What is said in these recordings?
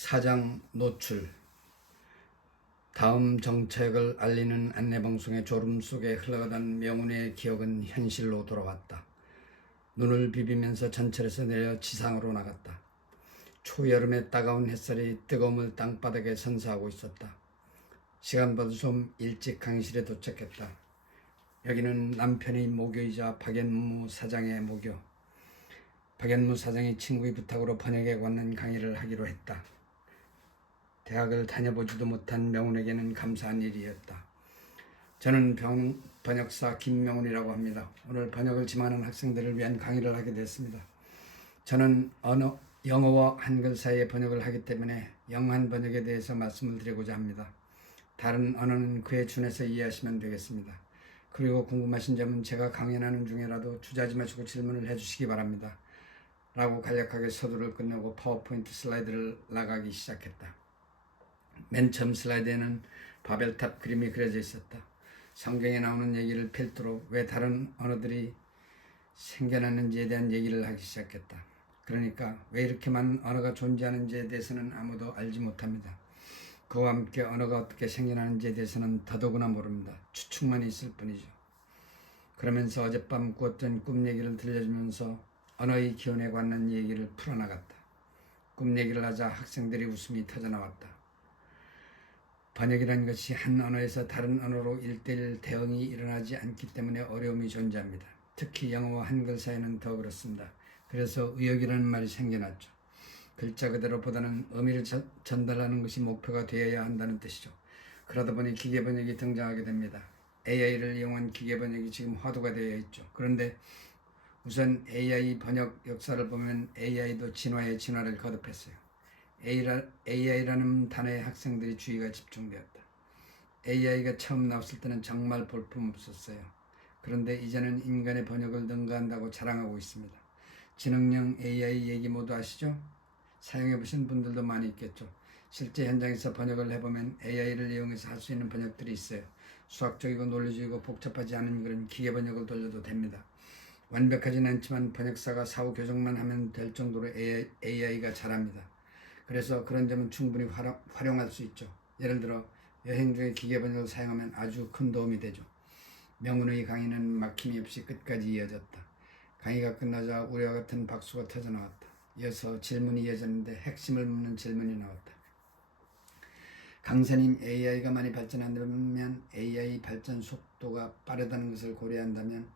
사장 노출. 다음 정책을 알리는 안내방송의 졸음 속에 흘러가던 명운의 기억은 현실로 돌아왔다. 눈을 비비면서 전철에서 내려 지상으로 나갔다. 초여름의 따가운 햇살이 뜨거움을 땅바닥에 선사하고 있었다. 시간보다 좀 일찍 강의실에 도착했다. 여기는 남편의 모교이자 박연무 사장의 모교. 박연무 사장이 친구의 부탁으로 번역에 관한 강의를 하기로 했다. 대학을 다녀보지도 못한 명훈에게는 감사한 일이었다. 저는 번역사 김명훈이라고 합니다. 오늘 번역을 지망하는 학생들을 위한 강의를 하게 됐습니다. 저는 영어와 한글 사이의 번역을 하기 때문에 영한 번역에 대해서 말씀을 드리고자 합니다. 다른 언어는 그에 준해서 이해하시면 되겠습니다. 그리고 궁금하신 점은 제가 강연하는 중에라도 주저하지 마시고 질문을 해주시기 바랍니다. 라고 간략하게 서두를 끝내고 파워포인트 슬라이드를 나가기 시작했다. 맨 처음 슬라이드에는 바벨탑 그림이 그려져 있었다. 성경에 나오는 얘기를 필두로 왜 다른 언어들이 생겨났는지에 대한 얘기를 하기 시작했다. 그러니까 왜 이렇게 많은 언어가 존재하는지에 대해서는 아무도 알지 못합니다. 그와 함께 언어가 어떻게 생겨나는지에 대해서는 더더구나 모릅니다. 추측만 있을 뿐이죠. 그러면서 어젯밤 꾸었던 꿈 얘기를 들려주면서 언어의 기원에 관한 얘기를 풀어나갔다. 꿈 얘기를 하자 학생들이 웃음이 터져나왔다. 번역이라는 것이 한 언어에서 다른 언어로 1:1 대응이 일어나지 않기 때문에 어려움이 존재합니다. 특히 영어와 한글 사이는 더 그렇습니다. 그래서 의역이라는 말이 생겨났죠. 글자 그대로보다는 의미를 전달하는 것이 목표가 되어야 한다는 뜻이죠. 그러다 보니 기계번역이 등장하게 됩니다. AI를 이용한 기계번역이 지금 화두가 되어 있죠. 그런데 우선 AI 번역 역사를 보면 AI도 진화의 진화를 거듭했어요. AI라는 단어에 학생들이 주의가 집중되었다. AI가 처음 나왔을 때는 정말 볼품없었어요. 그런데 이제는 인간의 번역을 능가한다고 자랑하고 있습니다. 지능형 AI 얘기 모두 아시죠? 사용해보신 분들도 많이 있겠죠. 실제 현장에서 번역을 해보면 AI를 이용해서 할 수 있는 번역들이 있어요. 수학적이고 논리적이고 복잡하지 않은 그런 기계 번역을 돌려도 됩니다. 완벽하지는 않지만 번역사가 사후 교정만 하면 될 정도로 AI가 잘합니다. 그래서 그런 점은 충분히 활용할 수 있죠. 예를 들어 여행 중에 기계 번역을 사용하면 아주 큰 도움이 되죠. 명훈의 강의는 막힘이 없이 끝까지 이어졌다. 강의가 끝나자 우리와 같은 박수가 터져나왔다. 이어서 질문이 이어졌는데 핵심을 묻는 질문이 나왔다. 강사님, AI가 많이 발전한다면 AI 발전 속도가 빠르다는 것을 고려한다면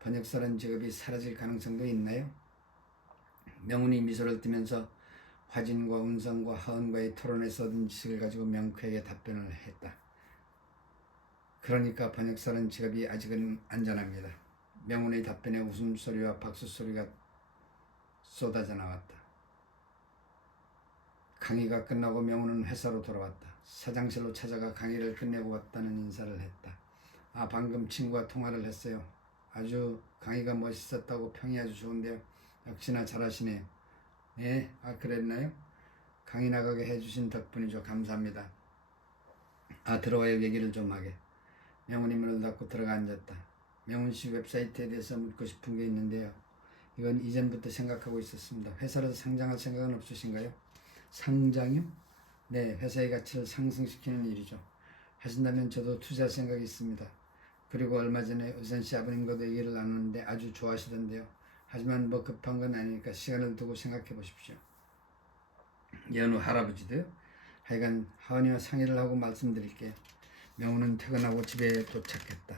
번역사라는 직업이 사라질 가능성도 있나요? 명훈이 미소를 띠면서 화진과 운성과 하은과의 토론에서 얻은 지식을 가지고 명쾌하게 답변을 했다. 그러니까 번역사라는 직업이 아직은 안전합니다. 명훈의 답변에 웃음소리와 박수소리가 쏟아져 나왔다. 강의가 끝나고 명훈은 회사로 돌아왔다. 사장실로 찾아가 강의를 끝내고 왔다는 인사를 했다. 방금 친구와 통화를 했어요. 아주 강의가 멋있었다고 평이 아주 좋은데요. 역시나 잘하시네요. 네, 그랬나요? 강의 나가게 해주신 덕분이죠. 감사합니다. 들어와요. 얘기를 좀 하게. 명훈이 문을 닫고 들어가 앉았다. 명훈씨 웹사이트에 대해서 묻고 싶은 게 있는데요. 이건 이전부터 생각하고 있었습니다. 회사를 상장할 생각은 없으신가요? 상장이요? 네, 회사의 가치를 상승시키는 일이죠. 하신다면 저도 투자 생각이 있습니다. 그리고 얼마 전에 의선씨 아버님과도 얘기를 나누는데 아주 좋아하시던데요. 하지만 뭐 급한 건 아니니까 시간을 두고 생각해 보십시오. 연우 할아버지도요? 하여간 하은이와 상의를 하고 말씀드릴게요. 명훈은 퇴근하고 집에 도착했다.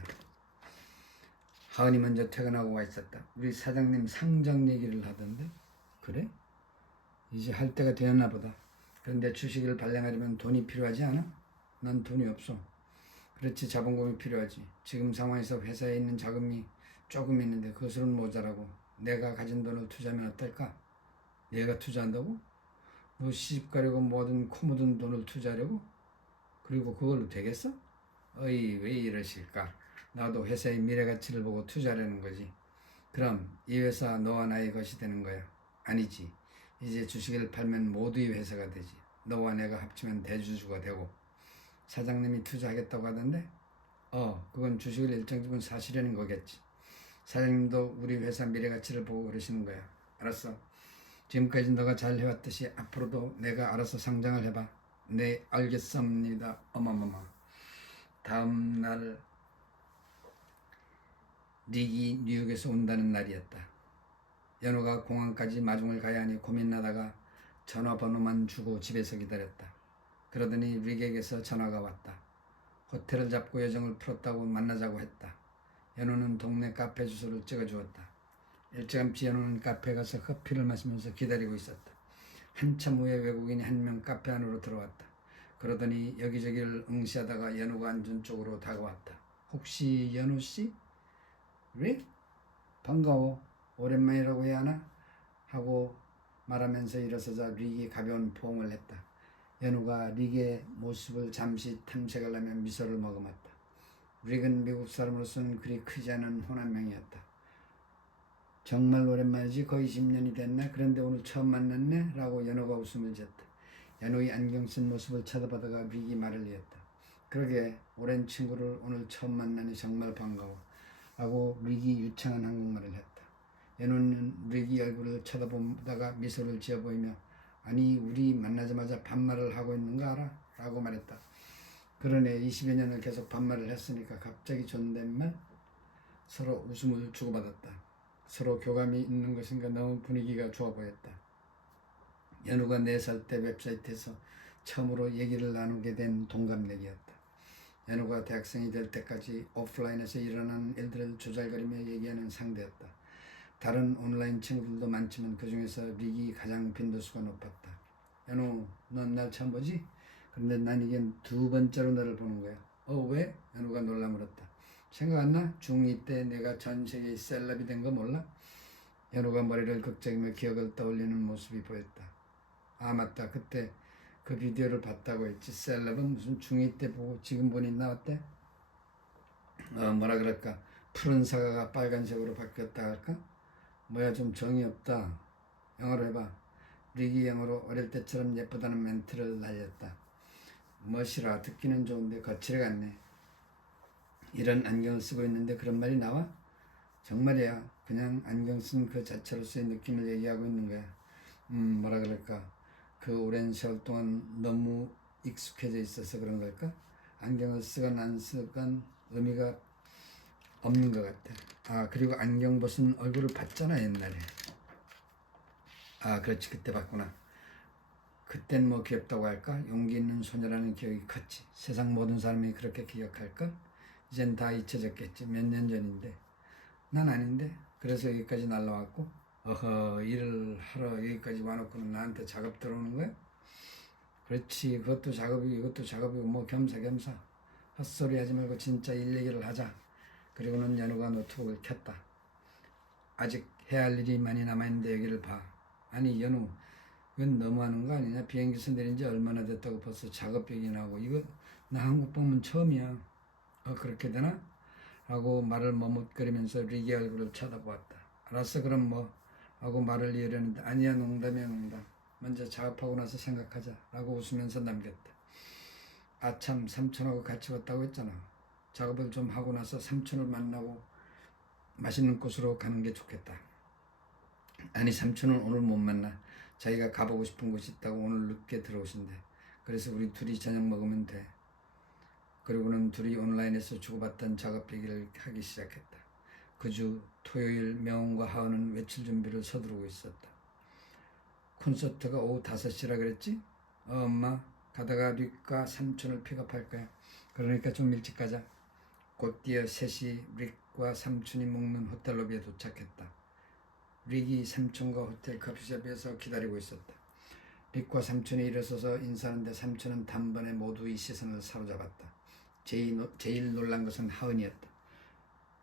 하은이 먼저 퇴근하고 와 있었다. 우리 사장님 상장 얘기를 하던데? 그래? 이제 할 때가 되었나 보다. 그런데 주식을 발행하려면 돈이 필요하지 않아? 난 돈이 없어. 그렇지, 자본금이 필요하지. 지금 상황에서 회사에 있는 자금이 조금 있는데 그것으로는 모자라고. 내가 가진 돈을 투자하면 어떨까? 내가 투자한다고? 너 시집 가려고 뭐든 코 묻은 돈을 투자하려고? 그리고 그걸로 되겠어? 어이, 왜 이러실까? 나도 회사의 미래 가치를 보고 투자하려는 거지. 그럼 이 회사 너와 나의 것이 되는 거야? 아니지. 이제 주식을 팔면 모두의 회사가 되지. 너와 내가 합치면 대주주가 되고. 사장님이 투자하겠다고 하던데? 그건 주식을 일정 부분 사시려는 거겠지. 사장님도 우리 회사 미래 가치를 보고 그러시는 거야. 알았어. 지금까지 너가 잘 해왔듯이 앞으로도 내가 알아서 상장을 해봐. 네, 알겠습니다. 어머머머. 다음 날 릭이 뉴욕에서 온다는 날이었다. 연호가 공항까지 마중을 가야 하니 고민하다가 전화번호만 주고 집에서 기다렸다. 그러더니 릭에게서 전화가 왔다. 호텔을 잡고 여정을 풀었다고 만나자고 했다. 연호는 동네 카페 주소를 찍어주었다. 일찌감치 연호는 카페에 가서 커피를 마시면서 기다리고 있었다. 한참 후에 외국인이 한 명 카페 안으로 들어왔다. 그러더니 여기저기를 응시하다가 연호가 앉은 쪽으로 다가왔다. 혹시 연호씨? 릭? 반가워. 오랜만이라고 해야 하나? 하고 말하면서 일어서자 릭이 가벼운 포옹을 했다. 연우가 릭의 모습을 잠시 탐색하려며 미소를 머금었다. 릭은 미국 사람으로서는 그리 크지 않은 호남명이었다. 정말 오랜만이지. 거의 10년이 됐나? 그런데 오늘 처음 만났네? 라고 연우가 웃음을 지었다. 연우의 안경 쓴 모습을 쳐다보다가 릭이 말을 이었다. 그러게 오랜 친구를 오늘 처음 만나니 정말 반가워. 라고 릭이 유창한 한국말을 했다. 연우는 릭이 얼굴을 쳐다보다가 미소를 지어 보이며 아니 우리 만나자마자 반말을 하고 있는 거 알아? 라고 말했다. 그러네. 20여 년을 계속 반말을 했으니까 갑자기 존댓말? 서로 웃음을 주고받았다. 서로 교감이 있는 것인가 너무 분위기가 좋아 보였다. 연우가 4살 때 웹사이트에서 처음으로 얘기를 나누게 된 동갑내기였다. 연우가 대학생이 될 때까지 오프라인에서 일어나는 일들을 조잘거리며 얘기하는 상대였다. 다른 온라인 친구들도 많지만 그 중에서 릭이 가장 빈도수가 높았다. 연우, 넌 날 처음 보지? 그런데 난 이게 2번째로 너를 보는 거야. 왜? 연우가 놀라 물었다. 생각 안 나? 중2 때 내가 전 세계 셀럽이 된 거 몰라? 연우가 머리를 극적이며 기억을 떠올리는 모습이 보였다. 아 맞다. 그때 그 비디오를 봤다고 했지. 셀럽은 무슨 중2 때 보고 지금 보니 나왔대? 뭐라 그럴까? 푸른 사과가 빨간색으로 바뀌었다 할까? 뭐야 좀 정이 없다. 영어로 해봐. 릭이 영어로 어릴 때처럼 예쁘다는 멘트를 날렸다. 멋이라 듣기는 좋은데 거칠어 같네. 이런 안경을 쓰고 있는데 그런 말이 나와? 정말이야. 그냥 안경 쓴 그 자체로서의 느낌을 얘기하고 있는 거야. 뭐라 그럴까? 그 오랜 세월 동안 너무 익숙해져 있어서 그런 걸까? 안경을 쓰건 안 쓰건 의미가 없는 것 같아. 그리고 안경 벗은 얼굴을 봤잖아 옛날에. 그렇지. 그때 봤구나. 그땐 뭐 귀엽다고 할까? 용기 있는 소녀라는 기억이 컸지. 세상 모든 사람이 그렇게 기억할까? 이젠 다 잊혀졌겠지. 몇 년 전인데. 난 아닌데. 그래서 여기까지 날라왔고 일을 하러 여기까지 와놓고는 나한테 작업 들어오는 거야? 그렇지. 그것도 작업이고 이것도 작업이고 뭐 겸사겸사. 헛소리 하지 말고 진짜 일 얘기를 하자. 그리고는 연우가 노트북을 켰다. 아직 해야 할 일이 많이 남아있는데 여기를 봐. 아니 연우, 이건 너무하는 거 아니냐? 비행기에서 내린 지 얼마나 됐다고 벌써 작업 얘기나 하고. 이거 나 한국 방문 처음이야. 그렇게 되나? 하고 말을 머뭇거리면서 릭의 얼굴을 쳐다보았다. 알았어 그럼 뭐 하고 말을 이으려는데 아니야 농담이야 농담. 먼저 작업하고 나서 생각하자 라고 웃으면서 남겼다. 아참 삼촌하고 같이 왔다고 했잖아. 작업을 좀 하고 나서 삼촌을 만나고 맛있는 곳으로 가는 게 좋겠다. 아니 삼촌은 오늘 못 만나. 자기가 가보고 싶은 곳이 있다고 오늘 늦게 들어오신대. 그래서 우리 둘이 저녁 먹으면 돼. 그리고는 둘이 온라인에서 주고받던 작업 얘기를 하기 시작했다. 그 주 토요일 명훈과 하은은 외출 준비를 서두르고 있었다. 콘서트가 오후 5시라 그랬지? 엄마 가다가 릭과 삼촌을 픽업할 거야. 그러니까 좀 일찍 가자. 곧이어 3시 릭과 삼촌이 묵는 호텔 로비에 도착했다. 릭이 삼촌과 호텔 커피숍에서 기다리고 있었다. 릭과 삼촌이 일어서서 인사하는데 삼촌은 단번에 모두의 시선을 사로잡았다. 제일 놀란 것은 하은이었다.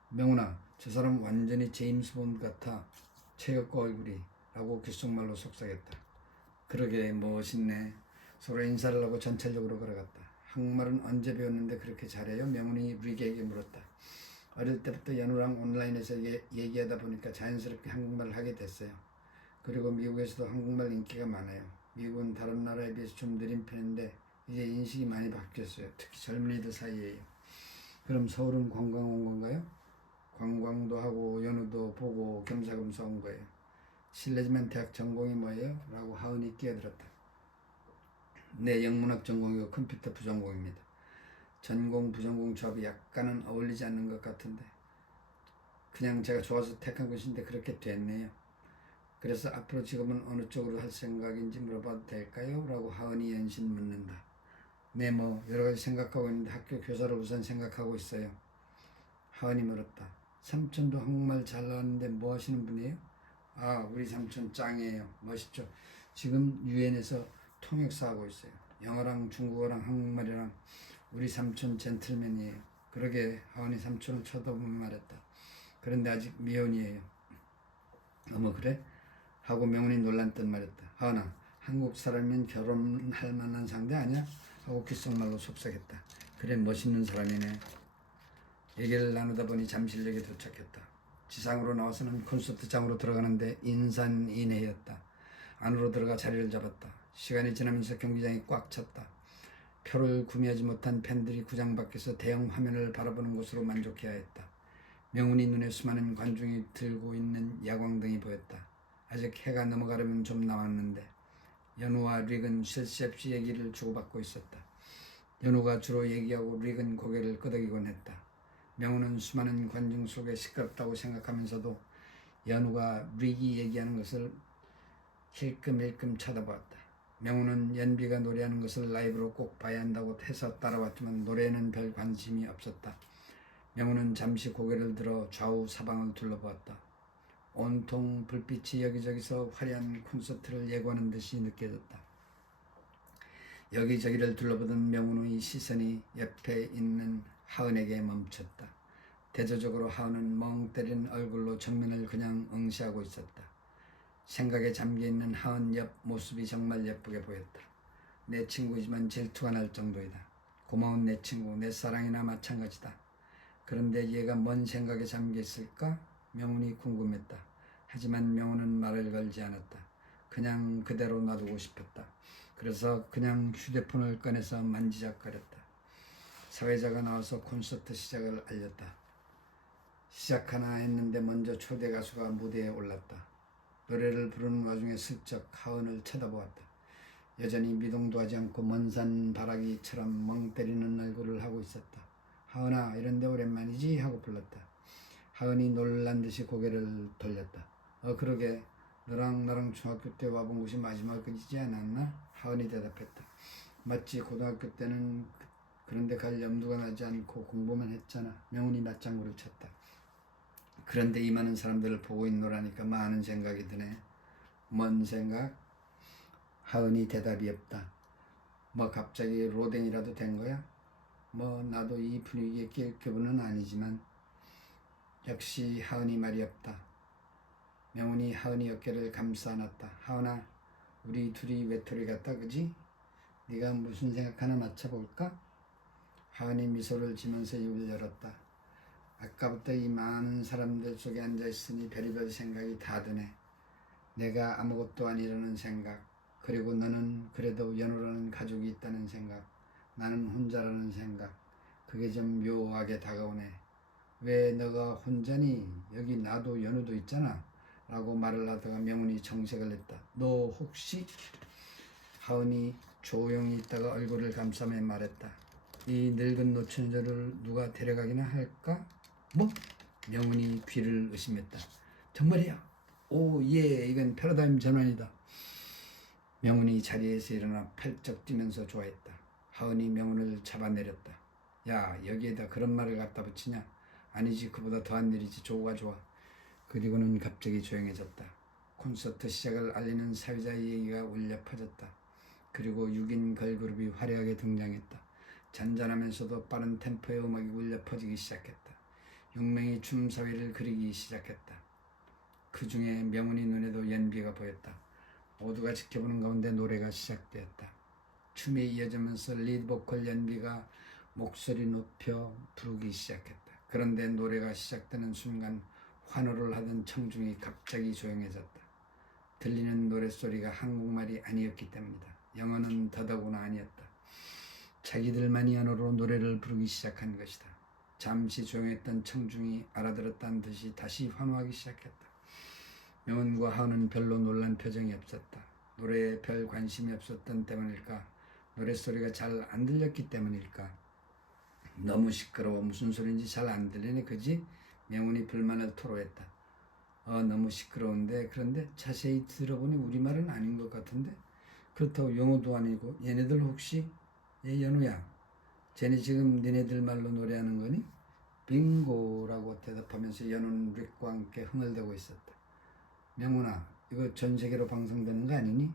명훈아, 저 사람 완전히 제임스 본드 같아. 체격과 얼굴이. 라고 귓속말로 속삭였다. 그러게 멋있네. 서로 인사를 하고 전철역으로 걸어갔다. 한국말은 언제 배웠는데 그렇게 잘해요? 명훈이 릭에게 물었다. 어릴 때부터 연우랑 온라인에서 얘기하다 보니까 자연스럽게 한국말을 하게 됐어요. 그리고 미국에서도 한국말 인기가 많아요. 미국은 다른 나라에 비해서 좀 느린 편인데 이제 인식이 많이 바뀌었어요. 특히 젊은이들 사이에요. 그럼 서울은 관광 온 건가요? 관광도 하고 연우도 보고 겸사겸사 온 거예요. 실례지만 대학 전공이 뭐예요? 라고 하은이 끼어들었다. 내 영문학 전공이고 컴퓨터 부전공입니다. 전공 부전공 조합이 약간은 어울리지 않는 것 같은데 그냥 제가 좋아서 택한 것인데 그렇게 됐네요. 그래서 앞으로 직업은 어느 쪽으로 할 생각인지 물어봐도 될까요? 라고 하은이 연신 묻는다. 네, 뭐 여러 가지 생각하고 있는데 학교 교사로 우선 생각하고 있어요. 하은이 물었다. 삼촌도 한국말 잘 나왔는데 뭐 하시는 분이에요? 아, 우리 삼촌 짱이에요. 멋있죠? 지금 유엔에서 통역사 하고 있어요. 영어랑 중국어랑 한국말이랑 우리 삼촌 젠틀맨이에요. 그러게 하은이 삼촌을 쳐다보며 말했다. 그런데 아직 미혼이에요. 어머 그래? 하고 명훈이 놀란 듯 말했다. 하은아, 한국 사람이면 결혼할 만한 상대 아니야? 하고 귓속말로 속삭였다. 그래, 멋있는 사람이네. 얘기를 나누다 보니 잠실역에 도착했다. 지상으로 나와서는 콘서트장으로 들어가는데 인산인해였다. 안으로 들어가 자리를 잡았다. 시간이 지나면서 경기장이 꽉 찼다. 표를 구매하지 못한 팬들이 구장 밖에서 대형 화면을 바라보는 곳으로 만족해야 했다. 명훈이 눈에 수많은 관중이 들고 있는 야광등이 보였다. 아직 해가 넘어가려면 좀 남았는데 연우와 릭은 쉴 새 없이 얘기를 주고받고 있었다. 연우가 주로 얘기하고 릭은 고개를 끄덕이곤 했다. 명훈은 수많은 관중 속에 시끄럽다고 생각하면서도 연우가 릭이 얘기하는 것을 힐끔힐끔 쳐다보았다. 명훈은 연비가 노래하는 것을 라이브로 꼭 봐야 한다고 해서 따라왔지만 노래에는 별 관심이 없었다. 명훈은 잠시 고개를 들어 좌우 사방을 둘러보았다. 온통 불빛이 여기저기서 화려한 콘서트를 예고하는 듯이 느껴졌다. 여기저기를 둘러보던 명훈의 시선이 옆에 있는 하은에게 멈췄다. 대조적으로 하은은 멍 때린 얼굴로 정면을 그냥 응시하고 있었다. 생각에 잠겨있는 하은 옆 모습이 정말 예쁘게 보였다. 내 친구이지만 질투가 날 정도이다. 고마운 내 친구, 내 사랑이나 마찬가지다. 그런데 얘가 뭔 생각에 잠겨있을까? 명훈이 궁금했다. 하지만 명훈은 말을 걸지 않았다. 그냥 그대로 놔두고 싶었다. 그래서 그냥 휴대폰을 꺼내서 만지작거렸다. 사회자가 나와서 콘서트 시작을 알렸다. 시작하나 했는데 먼저 초대 가수가 무대에 올랐다. 노래를 부르는 와중에 슬쩍 하은을 쳐다보았다. 여전히 미동도 하지 않고 먼산 바라기처럼 멍 때리는 얼굴을 하고 있었다. 하은아, 이런데 오랜만이지? 하고 불렀다. 하은이 놀란 듯이 고개를 돌렸다. 그러게 너랑 나랑 중학교 때 와본 곳이 마지막이지 않았나? 하은이 대답했다. 맞지, 고등학교 때는 그런데 갈 염두가 나지 않고 공부만 했잖아. 명훈이 맞장구를 쳤다. 그런데 이 많은 사람들을 보고 있노라니까 많은 생각이 드네. 뭔 생각? 하은이 대답이 없다. 뭐 갑자기 로댕이라도 된 거야? 뭐 나도 이 분위기에 낄 기분은 아니지만. 역시 하은이 말이 없다. 명훈이 하은이 어깨를 감싸 안았다. 하은아, 우리 둘이 외톨이 같다, 그지? 네가 무슨 생각하나 맞춰볼까? 하은이 미소를 지면서 입을 열었다. 아까부터 이 많은 사람들 속에 앉아있으니 별의별 생각이 다 드네. 내가 아무것도 아니라는 생각, 그리고 너는 그래도 연우라는 가족이 있다는 생각, 나는 혼자라는 생각, 그게 좀 묘하게 다가오네. 왜 너가 혼자니? 여기 나도 연우도 있잖아. 라고 말을 하다가 명훈이 정색을 했다. 너 혹시? 하은이 조용히 있다가 얼굴을 감싸며 말했다. 이 늙은 노처녀를 누가 데려가기나 할까? 뭐? 명훈이 귀를 의심했다. 정말이야? 오, 예, 이건 패러다임 전환이다. 명훈이 자리에서 일어나 펄쩍 뛰면서 좋아했다. 하은이 명훈을 잡아내렸다. 야, 여기에다 그런 말을 갖다 붙이냐? 아니지, 그보다 더한 일이지. 좋아. 그리고는 갑자기 조용해졌다. 콘서트 시작을 알리는 사회자의 얘기가 울려 퍼졌다. 그리고 6인 걸그룹이 화려하게 등장했다. 잔잔하면서도 빠른 템포의 음악이 울려 퍼지기 시작했다. 6명이 춤 사위를 그리기 시작했다. 그 중에 명훈이 눈에도 연비가 보였다. 모두가 지켜보는 가운데 노래가 시작되었다. 춤이 이어지면서 리드 보컬 연비가 목소리 높여 부르기 시작했다. 그런데 노래가 시작되는 순간 환호를 하던 청중이 갑자기 조용해졌다. 들리는 노랫소리가 한국말이 아니었기 때문이다. 영어는 더더구나 아니었다. 자기들만이 언어로 노래를 부르기 시작한 것이다. 잠시 조용했던 청중이 알아들었다는 듯이 다시 환호하기 시작했다. 명훈과 하은은 별로 놀란 표정이 없었다. 노래에 별 관심이 없었던 때문일까? 노랫소리가 잘 안 들렸기 때문일까? 너무 시끄러워. 무슨 소리인지 잘 안 들리니 그지? 명훈이 불만을 토로했다. 너무 시끄러운데 그런데 자세히 들어보니 우리말은 아닌 것 같은데? 그렇다고 영어도 아니고 얘네들 혹시? 연우야, 쟤네 지금 니네들 말로 노래하는 거니? 빙고라고 대답하면서 연우는 릭과 함께 흥얼대고 있었다. 명훈아, 이거 전 세계로 방송되는 거 아니니?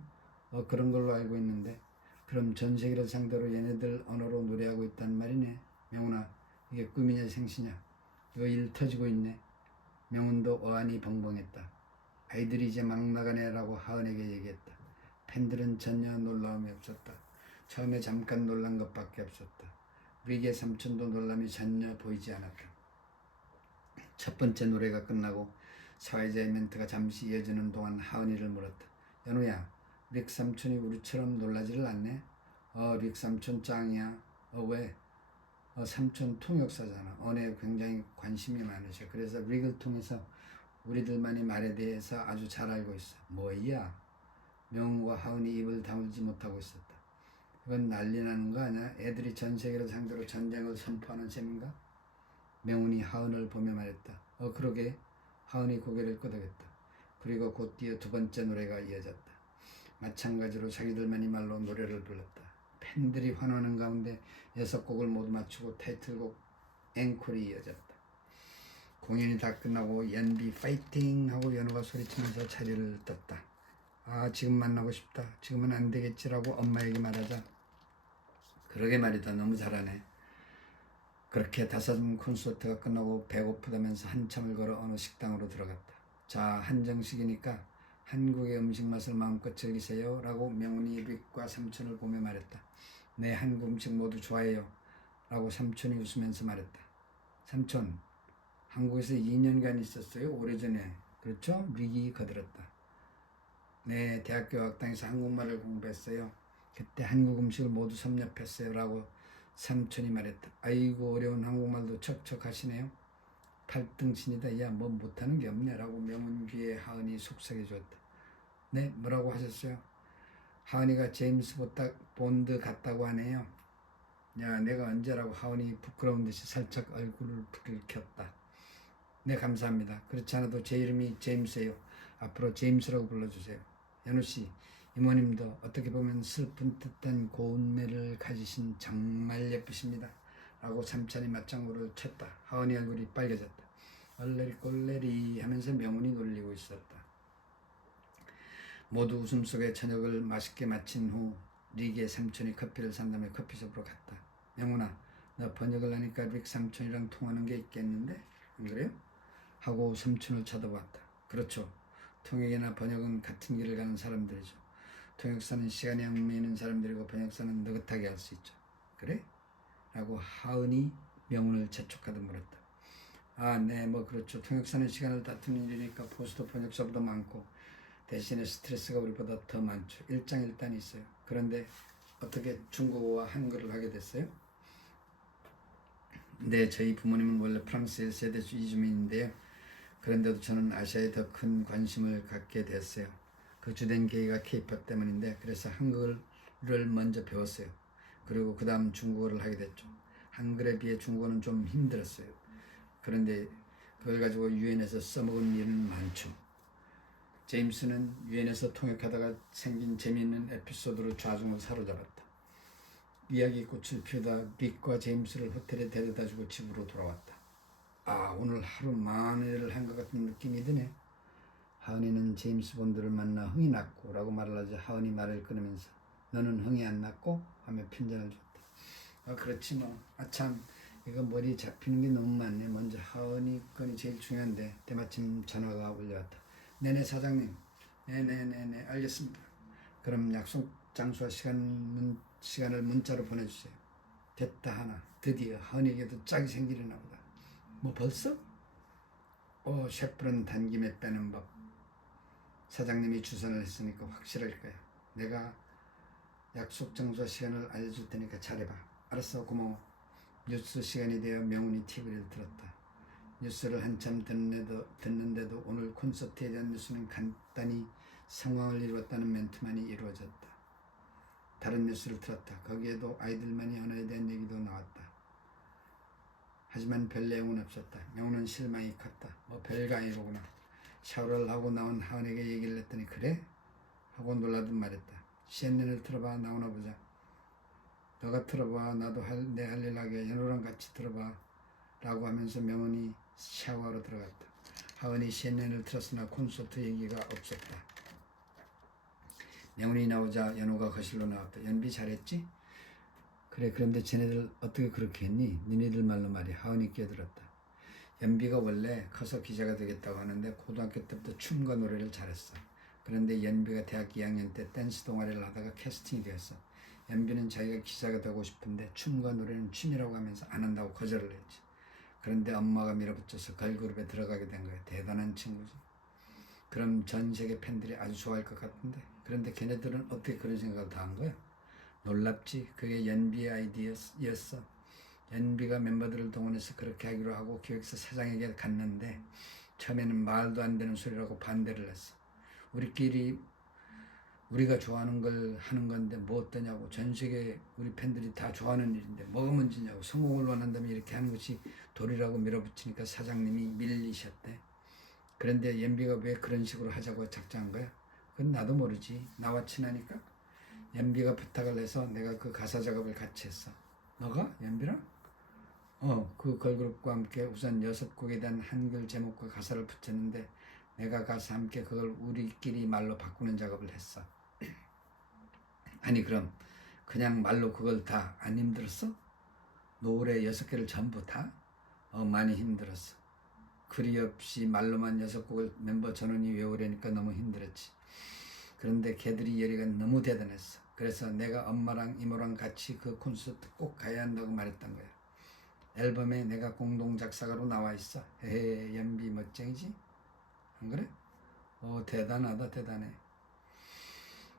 그런 걸로 알고 있는데. 그럼 전 세계를 상대로 얘네들 언어로 노래하고 있단 말이네. 명훈아, 이게 꿈이냐 생시냐? 이거 일 터지고 있네. 명훈도 어안이 벙벙했다. 아이들이 이제 막 나가네라고 하은에게 얘기했다. 팬들은 전혀 놀라움이 없었다. 처음에 잠깐 놀란 것밖에 없었다. 릭의 삼촌도 놀람이 전혀 보이지 않았다. 첫 번째 노래가 끝나고 사회자의 멘트가 잠시 이어지는 동안 하은이를 물었다. 연우야, 릭 삼촌이 우리처럼 놀라지를 않네? 릭 삼촌 짱이야. 왜? 삼촌 통역사잖아. 언어에 굉장히 관심이 많으셔. 그래서 릭을 통해서 우리들만이 말에 대해서 아주 잘 알고 있어. 뭐야? 명훈과 하은이 입을 다물지 못하고 있었다. 이건 난리 나는 거 아니야? 애들이 전 세계를 상대로 전쟁을 선포하는 셈인가? 명훈이 하은을 보며 말했다. 그러게. 하은이 고개를 끄덕였다. 그리고 곧이어 두 번째 노래가 이어졌다. 마찬가지로 자기들만이 말로 노래를 불렀다. 팬들이 환호하는 가운데 6곡을 모두 맞추고 타이틀곡 앵콜이 이어졌다. 공연이 다 끝나고 연비 파이팅 하고 연우가 소리치면서 자리를 떴다. 지금 만나고 싶다. 지금은 안 되겠지라고 엄마에게 말하자. 그러게 말이다. 너무 잘하네. 그렇게 5번 콘서트가 끝나고 배고프다면서 한참을 걸어 어느 식당으로 들어갔다. 자, 한정식이니까 한국의 음식 맛을 마음껏 즐기세요 라고 명훈이 릭과 삼촌을 보며 말했다. 네, 한국 음식 모두 좋아해요 라고 삼촌이 웃으면서 말했다. 삼촌, 한국에서 2년간 있었어요? 오래전에. 그렇죠? 릭이 거들었다. 네, 대학교 학당에서 한국말을 공부했어요. 그때 한국 음식을 모두 섭렵했어요 라고 삼촌이 말했다. 아이고, 어려운 한국말도 척척 하시네요. 8등신이다. 야, 뭐 못하는 게 없네 라고 명훈 귀에 하은이 속삭여 주었다. 네, 뭐라고 하셨어요? 하은이가 제임스 본드 같다고 하네요. 야, 내가 언제라고? 하은이 부끄러운 듯이 살짝 얼굴을 붉혔다. 네, 감사합니다. 그렇지 않아도 제 이름이 제임스예요. 앞으로 제임스라고 불러주세요. 연우씨, 이모님도 어떻게 보면 슬픈 듯한 고운매를 가지신 정말 예쁘십니다 라고 삼촌이 맞장구를 쳤다. 하은이 얼굴이 빨개졌다. 얼레리 꼴레리 하면서 명훈이 놀리고 있었다. 모두 웃음 속에 저녁을 맛있게 마친 후 릭의 삼촌이 커피를 산다며 커피숍으로 갔다. 명훈아, 너 번역을 하니까 릭 삼촌이랑 통하는 게 있겠는데? 안 그래요? 하고 삼촌을 쳐다봤다. 그렇죠. 통역이나 번역은 같은 길을 가는 사람들이죠. 통역사는 시간이 얽매이는 사람들이고 번역사는 느긋하게 할 수 있죠. 그래? 라고 하은이 명훈을 재촉하듯 물었다. 네, 뭐 그렇죠. 통역사는 시간을 다투는 일이니까 포스트 번역사보다 많고 대신에 스트레스가 우리보다 더 많죠. 일장일단이 있어요. 그런데 어떻게 중국어와 한글을 하게 됐어요? 네, 저희 부모님은 원래 프랑스의 세대 이주민인데요. 그런데도 저는 아시아에 더 큰 관심을 갖게 됐어요. 그 주된 계기가 케이팝 때문인데, 그래서 한글을 먼저 배웠어요. 그리고 그 다음 중국어를 하게 됐죠. 한글에 비해 중국어는 좀 힘들었어요. 그런데 그걸 가지고 유엔에서 써먹은 일은 많죠. 제임스는 유엔에서 통역하다가 생긴 재미있는 에피소드로 좌중을 사로잡았다. 이야기 꽃을 피우다 빅과 제임스를 호텔에 데려다주고 집으로 돌아왔다. 오늘 하루 만회를 한 것 같은 느낌이 드네. 하은이는 제임스 본드를 만나 흥이 났고 라고 말을 하자 하은이 말을 끊으면서 너는 흥이 안 났고? 하며 편전을 줬다. 그렇지 뭐. 참, 이거 머리 잡히는 게 너무 많네. 먼저 하은이 건이 제일 중요한데 때마침 전화가 울려왔다. 네네 사장님. 네네네네 알겠습니다. 그럼 약속 장소와 시간을 문자로 보내주세요. 됐다 하나. 드디어 하은이에게도 짝이 생기려나 보다. 뭐 벌써? 셰프는 단김에 빼는 법. 사장님이 주선을 했으니까 확실할 거야. 내가 약속 장소와 시간을 알려줄 테니까 잘해봐. 알았어, 고마워. 뉴스 시간이 되어 명훈이 TV를 틀었다. 뉴스를 한참 듣는데도 오늘 콘서트에 대한 뉴스는 간단히 상황을 이루었다는 멘트만이 이루어졌다. 다른 뉴스를 틀었다. 거기에도 아이들만이 언어에 대한 얘기도 나왔다. 하지만 별 내용은 없었다. 명우는 실망이 컸다. 뭐 별거 아니로구나. 샤워를 하고 나온 하은에게 얘기를 했더니 그래? 하고 놀라듯 말했다. CNN을 틀어봐. 나오나 보자. 너가 틀어봐. 나도 내 할 일 하게. 연호랑 같이 틀어봐. 라고 하면서 명은이 샤워하러 들어갔다. 하은이 CNN을 틀었으나 콘서트 얘기가 없었다. 명은이 나오자 연호가 거실로 나왔다. 연비 잘했지? 그래, 그런데 쟤네들 어떻게 그렇게 했니? 니네들 말로 말이야. 하은이 끼어들었다. 연비가 원래 커서 기자가 되겠다고 하는데 고등학교 때부터 춤과 노래를 잘했어. 그런데 연비가 대학 2학년 때 댄스 동아리를 하다가 캐스팅이 되었어. 연비는 자기가 기자가 되고 싶은데 춤과 노래는 취미라고 하면서 안 한다고 거절을 했지. 그런데 엄마가 밀어붙여서 걸그룹에 들어가게 된 거야. 대단한 친구지. 그럼 전 세계 팬들이 아주 좋아할 것 같은데. 그런데 걔네들은 어떻게 그런 생각을 다 한 거야? 놀랍지. 그게 연비의 아이디어였어. 연비가 멤버들을 동원해서 그렇게 하기로 하고 기획사 사장에게 갔는데 처음에는 말도 안 되는 소리라고 반대를 했어. 우리가 좋아하는 걸 하는 건데 뭐 어떠냐고. 전 세계 우리 팬들이 다 좋아하는 일인데 뭐가 문제냐고. 성공을 원한다면 이렇게 하는 것이 도리라고 밀어붙이니까 사장님이 밀리셨대. 그런데 연비가 왜 그런 식으로 하자고 작정한 거야? 그건 나도 모르지. 나와 친하니까. 연비가 부탁을 해서 내가 그 가사 작업을 같이 했어. 너가? 연비랑? 그 걸그룹과 함께 우선 6곡에 대한 한글 제목과 가사를 붙였는데 내가 가사 함께 그걸 우리끼리 말로 바꾸는 작업을 했어. 아니 그럼 그냥 말로 그걸 다 안 힘들었어? 노래 6개를 전부 다? 많이 힘들었어. 글이 없이 말로만 6곡을 멤버 전원이 외우려니까 너무 힘들었지. 그런데 걔들이 열의가 너무 대단했어. 그래서 내가 엄마랑 이모랑 같이 그 콘서트 꼭 가야 한다고 말했던 거야. 앨범에 내가 공동 작사가로 나와 있어. 헤헤, 연비 멋쟁이지? 안 그래? 대단하다, 대단해.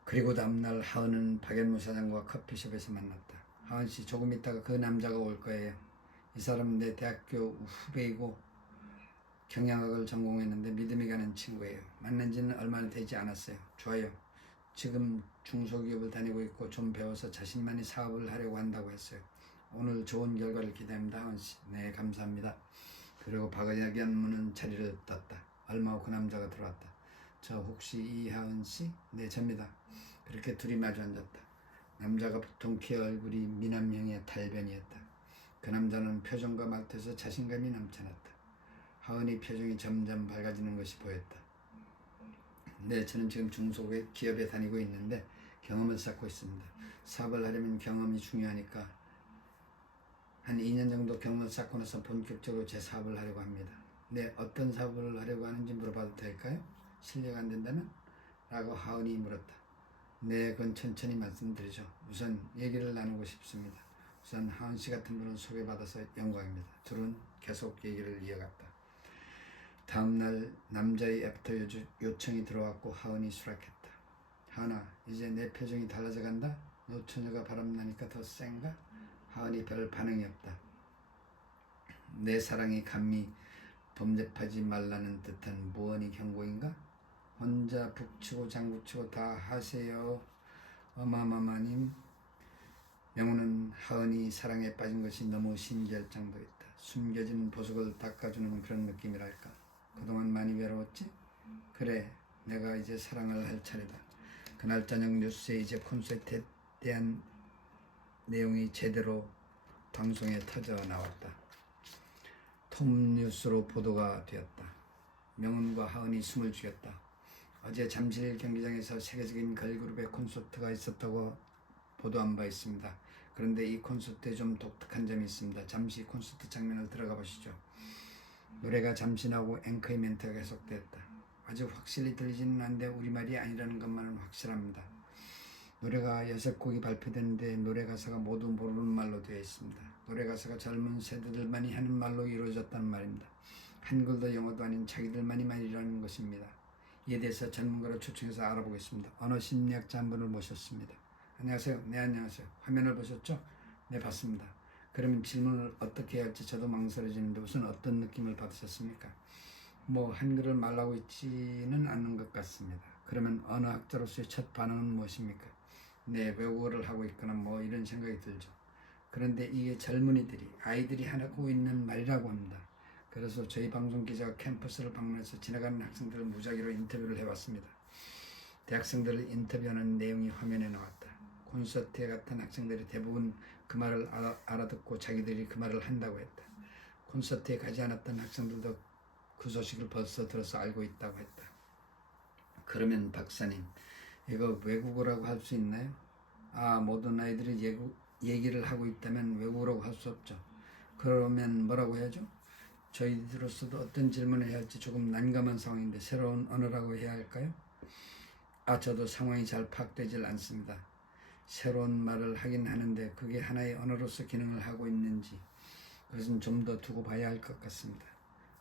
그리고 다음날 하은은 박연무 사장과 커피숍에서 만났다. 하은 씨, 조금 있다가 그 남자가 올 거예요. 이 사람은 내 대학교 후배이고 경영학을 전공했는데 믿음이 가는 친구예요. 만난 지는 얼마 되지 않았어요. 좋아요. 지금 중소기업을 다니고 있고 좀 배워서 자신만이 사업을 하려고 한다고 했어요. 오늘 좋은 결과를 기대합니다. 하은 씨. 네, 감사합니다. 그리고 박연무는 자리를 떴다. 얼마 후 그 남자가 들어왔다. 저 혹시 이하은 씨? 네, 접니다. 그렇게 둘이 마주 앉았다. 남자가 보통 키 얼굴이 미남형의 달변이었다. 그 남자는 표정과 말투에서 자신감이 넘쳐났다. 하은이 표정이 점점 밝아지는 것이 보였다. 네, 저는 지금 중소기업에 다니고 있는데 경험을 쌓고 있습니다. 사업을 하려면 경험이 중요하니까 한 2년 정도 경험을 쌓고 나서 본격적으로 제 사업을 하려고 합니다. 네, 어떤 사업을 하려고 하는지 물어봐도 될까요? 실례가 안 된다면? 라고 하은이 물었다. 네, 그건 천천히 말씀드리죠. 우선 얘기를 나누고 싶습니다. 우선 하은 씨 같은 분을 소개받아서 영광입니다. 둘은 계속 얘기를 이어갔다. 다음날 남자의 애프터 요청이 들어왔고 하은이 수락했다. 하은아, 이제 내 표정이 달라져 간다? 너 처녀가 바람나니까 더 센가? 하은이 별 반응이 없다. 내 사랑이 감히 범접하지 말라는 듯한 무언의 경고인가? 혼자 북치고 장구치고 다 하세요. 어마마마님. 명우는 하은이 사랑에 빠진 것이 너무 신기할 정도였다. 숨겨진 보석을 닦아주는 그런 느낌이랄까. 그동안 많이 외로웠지? 그래, 내가 이제 사랑을 할 차례다. 그날 저녁 뉴스에 이제 콘서트에 대한 내용이 제대로 방송에 터져 나왔다. 톱뉴스로 보도가 되었다. 명은과 하은이 숨을 죽였다. 어제 잠실 경기장에서 세계적인 걸그룹의 콘서트가 있었다고 보도한 바 있습니다. 그런데 이 콘서트에 좀 독특한 점이 있습니다. 잠시 콘서트 장면을 들어가 보시죠. 노래가 잠시 나오고 앵커의 멘트가 계속되었다. 아주 확실히 들리지는 않는데 우리말이 아니라는 것만은 확실합니다. 노래가 6곡이 발표됐는데 노래 가사가 모두 모르는 말로 되어 있습니다. 노래 가사가 젊은 세대들만이 하는 말로 이루어졌다는 말입니다. 한글도 영어도 아닌 자기들만이 말이라는 것입니다. 이에 대해서 전문가를 초청해서 알아보겠습니다. 언어 심리학자 한 분을 모셨습니다. 안녕하세요. 네, 안녕하세요. 화면을 보셨죠? 네, 봤습니다. 그러면 질문을 어떻게 해야 할지 저도 망설여지는데 우선 어떤 느낌을 받으셨습니까? 뭐 한글을 말하고 있지는 않는 것 같습니다. 그러면 언어학자로서의 첫 반응은 무엇입니까? 네, 외국어를 하고 있거나 뭐 이런 생각이 들죠. 그런데 이게 젊은이들이 아이들이 하고 있는 말이라고 합니다. 그래서 저희 방송 기자가 캠퍼스를 방문해서 지나가는 학생들을 무작위로 인터뷰를 해봤습니다. 대학생들을 인터뷰하는 내용이 화면에 나왔다. 콘서트에 갔던 학생들이 대부분 그 말을 알아듣고 자기들이 그 말을 한다고 했다. 콘서트에 가지 않았던 학생들도 그 소식을 벌써 들어서 알고 있다고 했다. 그러면 박사님, 이거 외국어라고 할 수 있나요? 모든 아이들이 얘기를 하고 있다면 외국어라고 할 수 없죠. 그러면 뭐라고 해야죠? 저희들로서도 어떤 질문을 해야 할지 조금 난감한 상황인데 새로운 언어라고 해야 할까요? 저도 상황이 잘 파악되질 않습니다. 새로운 말을 하긴 하는데 그게 하나의 언어로서 기능을 하고 있는지 그것은 좀 더 두고 봐야 할 것 같습니다.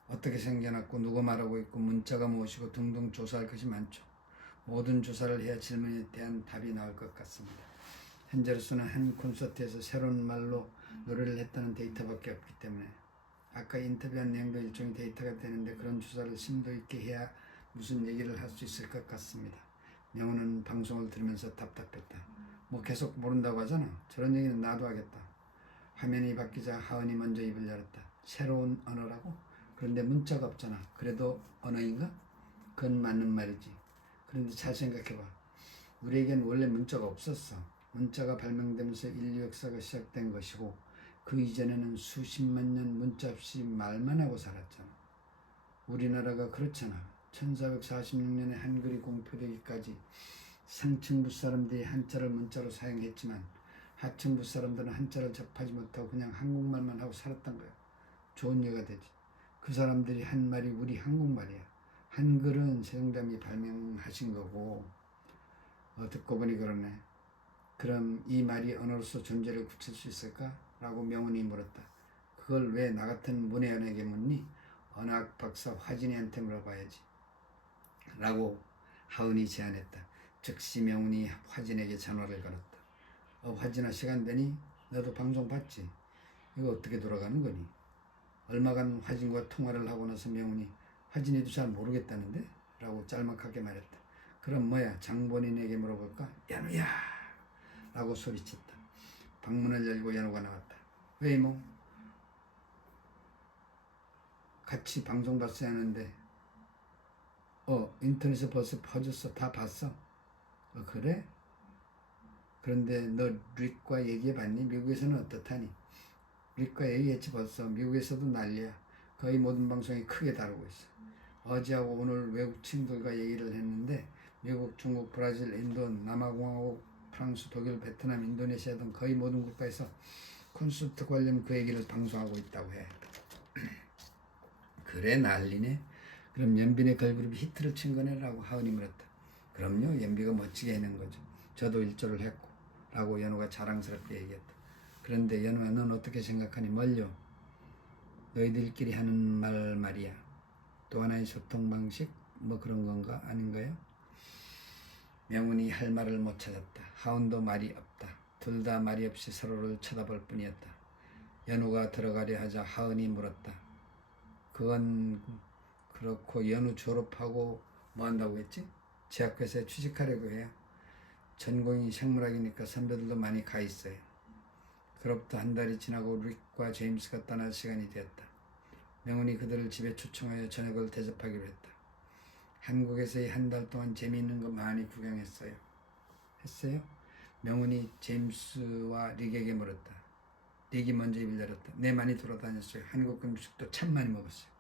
어떻게 생겨났고 누가 말하고 있고 문자가 무엇이고 등등 조사할 것이 많죠. 모든 조사를 해야 질문에 대한 답이 나올 것 같습니다. 현재로서는 한 콘서트에서 새로운 말로 노래를 했다는 데이터밖에 없기 때문에 아까 인터뷰한 내용도 일종의 데이터가 되는데 그런 조사를 심도 있게 해야 무슨 얘기를 할 수 있을 것 같습니다. 명호는 방송을 들으면서 답답했다. 뭐 계속 모른다고 하잖아. 저런 얘기는 나도 하겠다. 화면이 바뀌자 하은이 먼저 입을 열었다. 새로운 언어라고? 그런데 문자가 없잖아. 그래도 언어인가? 그건 맞는 말이지. 그런데 잘 생각해봐. 우리에겐 원래 문자가 없었어. 문자가 발명되면서 인류 역사가 시작된 것이고 그 이전에는 수십만 년 문자 없이 말만 하고 살았잖아. 우리나라가 그렇잖아. 1446년에 한글이 공표되기까지 상층부 사람들이 한자를 문자로 사용했지만 하층부 사람들은 한자를 접하지 못하고 그냥 한국말만 하고 살았던 거야. 좋은 예가 되지. 그 사람들이 한 말이 우리 한국말이야. 한글은 세종대왕이 발명하신 거고 듣고 보니 그러네. 그럼 이 말이 언어로서 존재를 굳힐 수 있을까? 라고 명훈이 물었다. 그걸 왜 나 같은 문외한에게 묻니? 언어학 박사 화진이한테 물어봐야지. 라고 하은이 제안했다. 즉시 명훈이 화진에게 전화를 걸었다. 화진아, 시간 되니? 너도 방송 봤지? 이거 어떻게 돌아가는 거니? 얼마간 화진과 통화를 하고 나서 명훈이 화진이도 잘 모르겠다는데? 라고 짤막하게 말했다. 그럼 뭐야, 장본인에게 물어볼까? 야누야! 라고 소리쳤다. 방문을 열고 연우가 나왔다. 왜 이모? 같이 방송 봤어야 하는데 인터넷에 벌써 퍼졌어. 다 봤어? 그래? 그런데 너 릭과 얘기해봤니? 미국에서는 어떻다니? 릭과 얘기했지 벌써. 미국에서도 난리야. 거의 모든 방송이 크게 다루고 있어. 어제하고 오늘 외국 친구들과 얘기를 했는데 미국, 중국, 브라질, 인도, 남아공화국, 프랑스, 독일, 베트남, 인도네시아 등 거의 모든 국가에서 콘서트 관련 그 얘기를 방송하고 있다고 해. 그래, 난리네. 그럼 연빈의 걸그룹이 히트를 친 거네라고 하은이 물었다. 그럼요, 연비가 멋지게 해낸 거죠. 저도 일조를 했고 라고 연우가 자랑스럽게 얘기했다. 그런데 연우야, 넌 어떻게 생각하니? 뭘요? 너희들끼리 하는 말이야. 또 하나의 소통 방식? 뭐 그런 건가? 아닌가요? 명훈이 할 말을 못 찾았다. 하은도 말이 없다. 둘 다 말이 없이 서로를 쳐다볼 뿐이었다. 연우가 들어가려 하자 하은이 물었다. 그건 그렇고 연우 졸업하고 뭐 한다고 했지? 제약회사에 취직하려고 해요. 전공이 생물학이니까 선배들도 많이 가 있어요. 그로부터 한 달이 지나고 릭과 제임스가 떠날 시간이 되었다. 명훈이 그들을 집에 초청하여 저녁을 대접하기로 했다. 한국에서의 한 달 동안 재미있는 거 많이 구경했어요. 했어요? 명훈이 제임스와 릭에게 물었다. 릭이 먼저 입을 열었다. 네, 많이 돌아다녔어요. 한국 음식도 참 많이 먹었어요.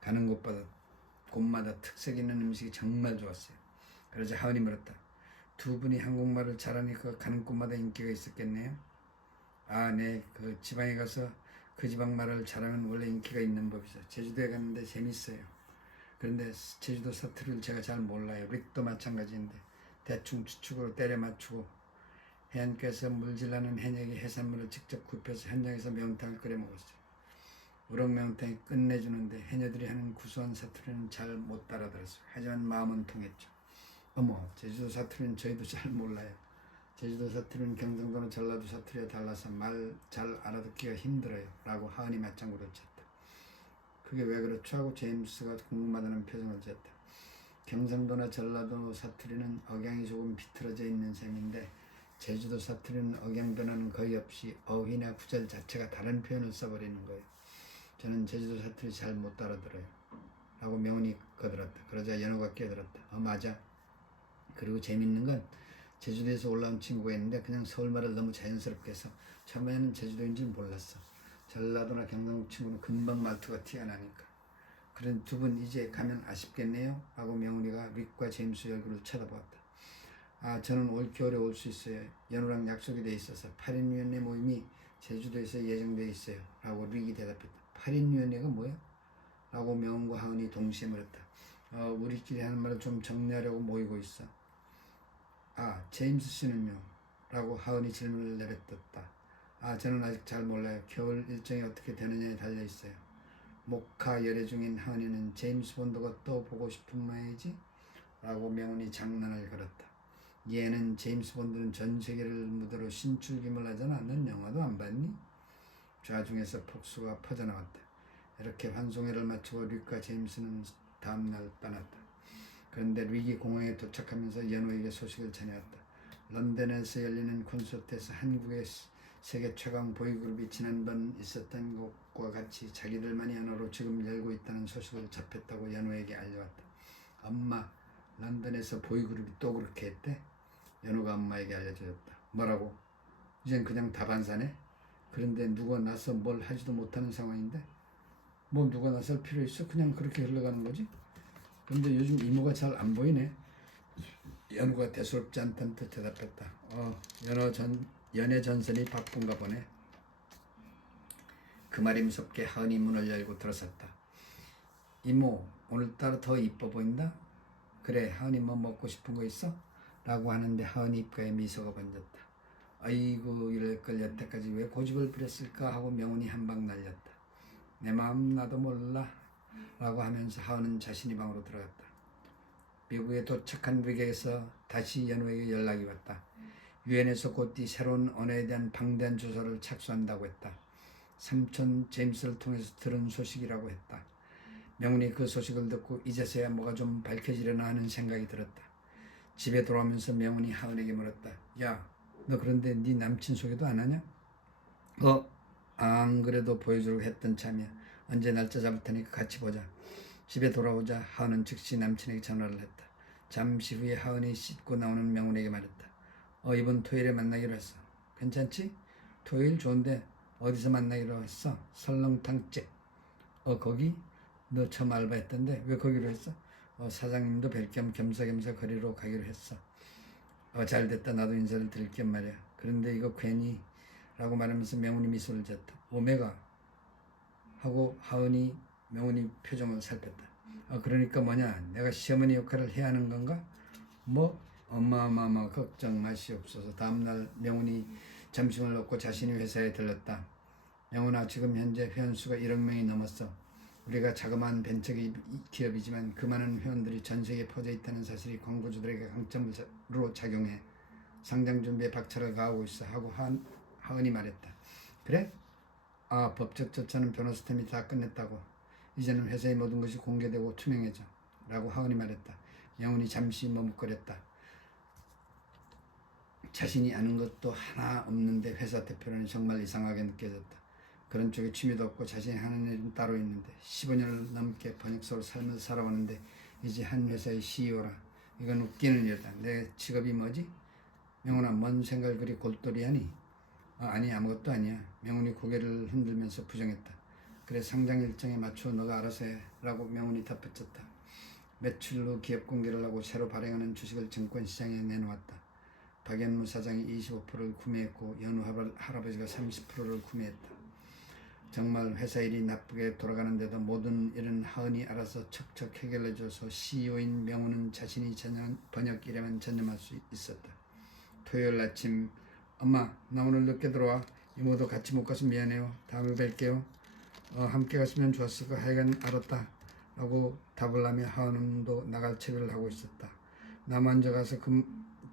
가는 곳마다 특색 있는 음식이 정말 좋았어요. 그러자 하은이 물었다. 두 분이 한국말을 잘하니까 가는 곳마다 인기가 있었겠네요. 네. 그 지방에 가서 그 지방 말을 잘하면 원래 인기가 있는 법이죠. 제주도에 갔는데 재밌어요. 그런데 제주도 사투리를 제가 잘 몰라요. 릭도 마찬가지인데 대충 추측으로 때려 맞추고 해안가에서 물질나는 해녀기 해산물을 직접 굽혀서 현장에서 매운탕을 끓여 먹었어요. 우럭 매운탕이 끝내주는데 해녀들이 하는 구수한 사투리는 잘 못 따라들었어요. 하지만 마음은 통했죠. 어머, 제주도 사투리는 저희도 잘 몰라요. 제주도 사투리는 경상도나 전라도 사투리와 달라서 말 잘 알아듣기가 힘들어요 라고 하은이 맞장구를 쳤다. 그게 왜 그렇죠? 하고 제임스가 궁금하다는 표정을 지었다. 경상도나 전라도 사투리는 억양이 조금 비틀어져 있는 셈인데 제주도 사투리는 억양 변화는 거의 없이 어휘나 구절 자체가 다른 표현을 써버리는 거예요. 저는 제주도 사투리 잘 못 알아들어요 라고 명훈이 거들었다. 그러자 연호가 끼어들었다. 맞아. 그리고 재밌는 건 제주도에서 올라온 친구가 있는데 그냥 서울말을 너무 자연스럽게 해서 처음에는 제주도인 줄 몰랐어. 전라도나 경상도 친구는 금방 말투가 티가 나니까. 그런 두 분 이제 가면 아쉽겠네요 하고 명훈이가 릭과 제임스 얼굴을 쳐다보았다. 저는 올 겨울에 올 수 있어요. 연우랑 약속이 돼 있어서 8인위원회 모임이 제주도에서 예정돼 있어요 라고 릭이 대답했다. 8인위원회가 뭐야? 라고 명훈과 하은이 동시에 물었다. 우리끼리 하는 말을 좀 정리하려고 모이고 있어. 제임스 씨는요? 라고 하은이 질문을 내뱉었다. 저는 아직 잘 몰라요. 겨울 일정이 어떻게 되느냐에 달려있어요. 목화 열애 중인 하은이는 제임스 본드가 또 보고 싶은 모양이지? 라고 명훈이 장난을 걸었다. 얘는 제임스 본드는 전 세계를 무대로 신출귀물 하잖아. 넌 영화도 안 봤니? 좌중에서 폭수가 퍼져나왔다. 이렇게 환송회를 마치고 릭과 제임스는 다음날 떠났다. 그런데 릭이 공항에 도착하면서 연호에게 소식을 전해왔다. 런던에서 열리는 콘서트에서 한국의 세계 최강 보이그룹이 지난번 있었던 것과 같이 자기들만의 언어로 지금 열고 있다는 소식을 접했다고 연호에게 알려왔다. 엄마, 런던에서 보이그룹이 또 그렇게 했대? 연호가 엄마에게 알려줬다. 뭐라고? 이젠 그냥 다반사네? 그런데 누가 나서 뭘 하지도 못하는 상황인데? 뭐 누가 나설 필요 있어? 그냥 그렇게 흘러가는 거지? 근데 요즘 이모가 잘 안 보이네. 연우가 대수롭지 않다는 듯 대답했다. 연애 전선이 바쁜가 보네. 그 말이 무섭게 하은이 문을 열고 들어섰다. 이모, 오늘따라 더 이뻐 보인다? 그래, 하은이 뭐 먹고 싶은 거 있어? 라고 하는데 하은이 입가에 미소가 번졌다. 아이고, 이럴 걸 여태까지 왜 고집을 부렸을까 하고 명훈이 한 방 날렸다. 내 마음 나도 몰라 라고 하면서 하은은 자신의 방으로 들어갔다. 미국에 도착한 릭에서 다시 연우에게 연락이 왔다. 유엔에서 곧 이 새로운 언어에 대한 방대한 조사를 착수한다고 했다. 삼촌 제임스를 통해서 들은 소식이라고 했다. 명훈이 그 소식을 듣고 이제서야 뭐가 좀 밝혀지려나 하는 생각이 들었다. 집에 돌아오면서 명훈이 하은에게 물었다. 야, 너 그런데 네 남친 소개도 안 하냐? 안 그래도 보여주려고 했던 참이야. 언제 날짜 잡을 테니까 같이 보자. 집에 돌아오자 하은은 즉시 남친에게 전화를 했다. 잠시 후에 하은이 씻고 나오는 명훈에게 말했다. 이번 토요일에 만나기로 했어. 괜찮지? 토요일 좋은데 어디서 만나기로 했어? 설렁탕집. 거기? 너 처음 알바했던데 왜 거기로 했어? 사장님도 뵐 겸 겸사겸사 거리로 가기로 했어. 잘됐다. 나도 인사를 드릴 겸 말이야. 그런데 이거 괜히 라고 말하면서 명훈이 미소를 지었다. 오메가 하고 하은이 명훈이 표정을 살폈다. 그러니까 뭐냐? 내가 시어머니 역할을 해야 하는 건가? 뭐? 엄마 걱정 마시옵소서. 다음날 명훈이 점심을 먹고 자신의 회사에 들렀다. 명훈아, 지금 현재 회원수가 1억 명이 넘었어. 우리가 자그마한 벤처 기업이지만 그 많은 회원들이 전 세계에 퍼져 있다는 사실이 광고주들에게 강점으로 작용해 상장 준비에 박차를 가하고 있어 하고 하은이 말했다. 그래? 법적 절차는 변호사 팀이 다 끝냈다고. 이제는 회사의 모든 것이 공개되고 투명해져 라고 하은이 말했다. 명훈이 잠시 머뭇거렸다. 자신이 아는 것도 하나 없는데 회사 대표라니 정말 이상하게 느껴졌다. 그런 쪽에 취미도 없고 자신이 하는 일은 따로 있는데 15년을 넘게 번역서로 살면서 살아오는데 이제 한 회사의 CEO라. 이건 웃기는 일이다. 내 직업이 뭐지? 명훈아, 뭔 생각을 그리 골똘히 하니? 아니, 아무것도 아니야. 명훈이 고개를 흔들면서 부정했다. 그래, 상장 일정에 맞춰 너가 알아서 해 라고 명훈이 덧붙였다. 매출 후 기업 공개를 하고 새로 발행하는 주식을 증권시장에 내놓았다. 박연무 사장이 25%를 구매했고 연우 할아버지가 30%를 구매했다. 정말 회사 일이 나쁘게 돌아가는데도 모든 일은 하은이 알아서 척척 해결해줘서 CEO인 명훈은 자신이 번역 일에만 전념할 수 있었다. 토요일 아침, 엄마, 나 오늘 늦게 들어와. 이모도 같이 못 가서 미안해요. 다음에 뵐게요. 함께 갔으면 좋았을 거. 하여간 알았다 라고 답을 하며 하은도 나갈 채비를 하고 있었다. 나 먼저 가서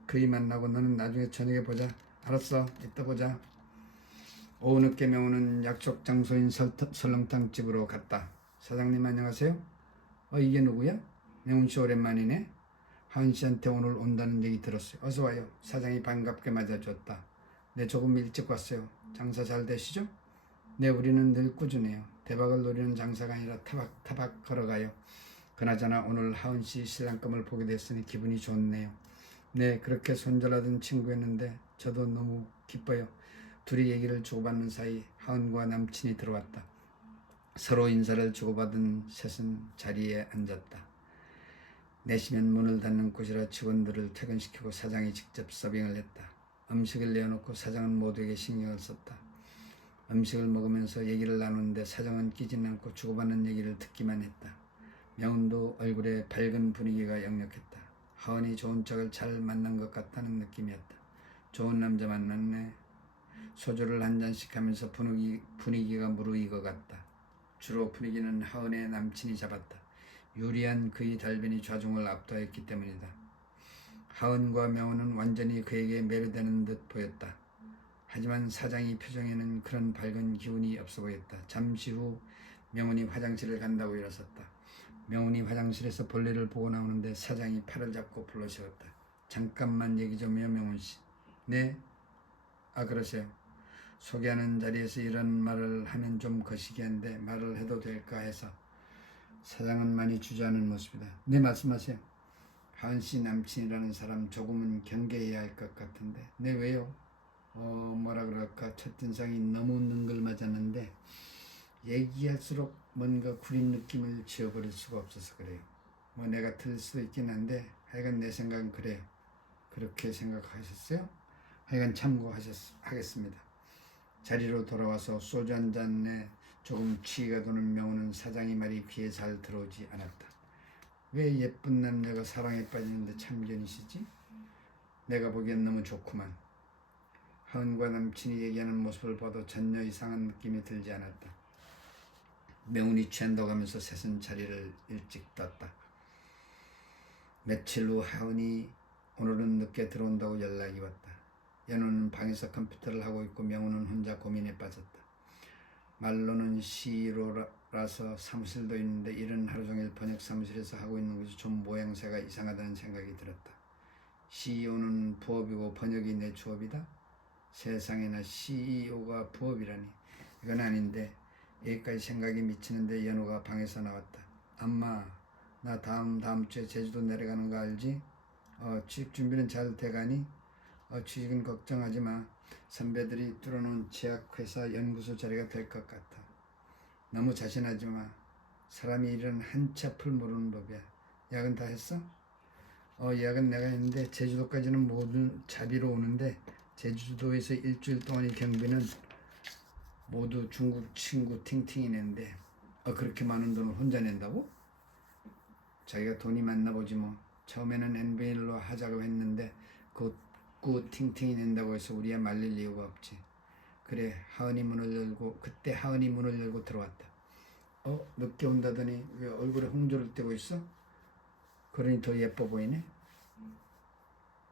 그이 만나고 너는 나중에 저녁에 보자. 알았어. 이따 보자. 오후 늦게 명호는 약속 장소인 설렁탕 집으로 갔다. 사장님 안녕하세요. 이게 누구야? 명훈씨 오랜만이네. 하은씨한테 오늘 온다는 얘기 들었어요. 어서 와요. 사장이 반갑게 맞아줬다. 네, 조금 일찍 왔어요. 장사 잘 되시죠? 네, 우리는 늘 꾸준해요. 대박을 노리는 장사가 아니라 타박타박 걸어가요. 그나저나 오늘 하은씨 신랑감을 보게 됐으니 기분이 좋네요. 네, 그렇게 손절하던 친구였는데 저도 너무 기뻐요. 둘이 얘기를 주고받는 사이 하은과 남친이 들어왔다. 서로 인사를 주고받은 셋은 자리에 앉았다. 내시면 문을 닫는 곳이라 직원들을 퇴근시키고 사장이 직접 서빙을 했다. 음식을 내어놓고 사장은 모두에게 신경을 썼다. 음식을 먹으면서 얘기를 나누는데 사장은 끼지는 않고 주고받는 얘기를 듣기만 했다. 명훈도 얼굴에 밝은 분위기가 역력했다. 하은이 좋은 짝을 잘 만난 것 같다는 느낌이었다. 좋은 남자 만났네. 소주를 한 잔씩 하면서 분위기가 무르익어갔다. 주로 분위기는 하은의 남친이 잡았다. 유리한 그의 달변이 좌중을 압도했기 때문이다. 하은과 명훈은 완전히 그에게 매료되는 듯 보였다. 하지만 사장의 표정에는 그런 밝은 기운이 없어 보였다. 잠시 후 명훈이 화장실을 간다고 일어섰다. 명훈이 화장실에서 볼일을 보고 나오는데 사장이 팔을 잡고 불러 세웠다. 잠깐만 얘기 좀요, 명훈씨. 네? 그러세요. 소개하는 자리에서 이런 말을 하면 좀 거시기한데 말을 해도 될까 해서. 사장은 많이 주저하는 모습이다. 네, 말씀하세요. 하은씨 남친이라는 사람 조금은 경계해야 할 것 같은데. 네, 왜요? 뭐라 그럴까, 첫인상이 너무 능글맞았는데 얘기할수록 뭔가 구린 느낌을 지어버릴 수가 없어서 그래요. 뭐 내가 틀릴 수도 있긴 한데 하여간 내 생각은 그래요. 그렇게 생각하셨어요? 하여간 참고하겠습니다. 자리로 돌아와서 소주 한 잔에 조금 취기가 도는 명훈은 사장의 말이 귀에 잘 들어오지 않았다. 왜 예쁜 남자가 사랑에 빠지는데 참견이시지? 내가 보기엔 너무 좋구만. 하은과 남친이 얘기하는 모습을 봐도 전혀 이상한 느낌이 들지 않았다. 명훈이 취한다고 하면서 셋은 자리를 일찍 떴다. 며칠 후 하은이 오늘은 늦게 들어온다고 연락이 왔다. 연우는 방에서 컴퓨터를 하고 있고 명훈은 혼자 고민에 빠졌다. 말로는 CEO라서 사무실도 있는데 일은 하루 종일 번역 사무실에서 하고 있는 것이 좀 모양새가 이상하다는 생각이 들었다. CEO는 부업이고 번역이 내 주업이다? 세상에나 CEO가 부업이라니. 이건 아닌데. 여기까지 생각이 미치는데 연우가 방에서 나왔다. 엄마, 나 다음 주에 제주도 내려가는 거 알지? 취직 준비는 잘 돼가니? 취직은 걱정하지 마. 선배들이 뚫어놓은 제약회사 연구소 자리가 될 것 같아. 너무 자신하지 마. 사람이 일은 한치 앞을 모르는 법이야. 야근 다 했어? 야근 내가 했는데 제주도까지는 모두 자비로 오는데 제주도에서 일주일 동안의 경비는 모두 중국 친구 팅팅이 낸대. 그렇게 많은 돈을 혼자 낸다고? 자기가 돈이 많나 보지 뭐. 처음에는 NBA로 하자고 했는데 그 팅팅이 낸다고 해서 우리야 말릴 이유가 없지. 그래, 그때 하은이 문을 열고 들어왔다. 늦게 온다더니 왜 얼굴에 홍조를 떼고 있어? 그러니 더 예뻐 보이네.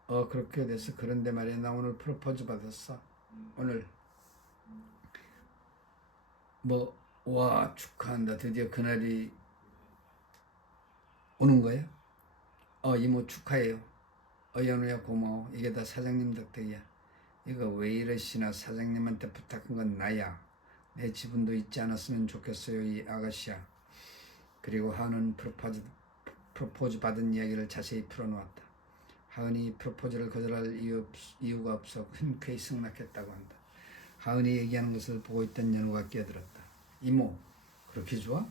그렇게 돼서. 그런데 말이야, 나 오늘 프로포즈 받았어. 오늘. 와, 축하한다. 드디어 그날이 오는 거야? 이모 축하해요. 연우야 고마워. 이게 다 사장님 덕택이야. 이거 왜 이러시나. 사장님한테 부탁한 건 나야. 내 지분도 잊지 않았으면 좋겠어요, 이 아가씨야. 그리고 하은은 프로포즈 받은 이야기를 자세히 풀어놓았다. 하은이 프로포즈를 거절할 이유가 없어 흔쾌히 승낙했다고 한다. 하은이 얘기하는 것을 보고 있던 연우가 끼어들었다. 이모, 그렇게 좋아?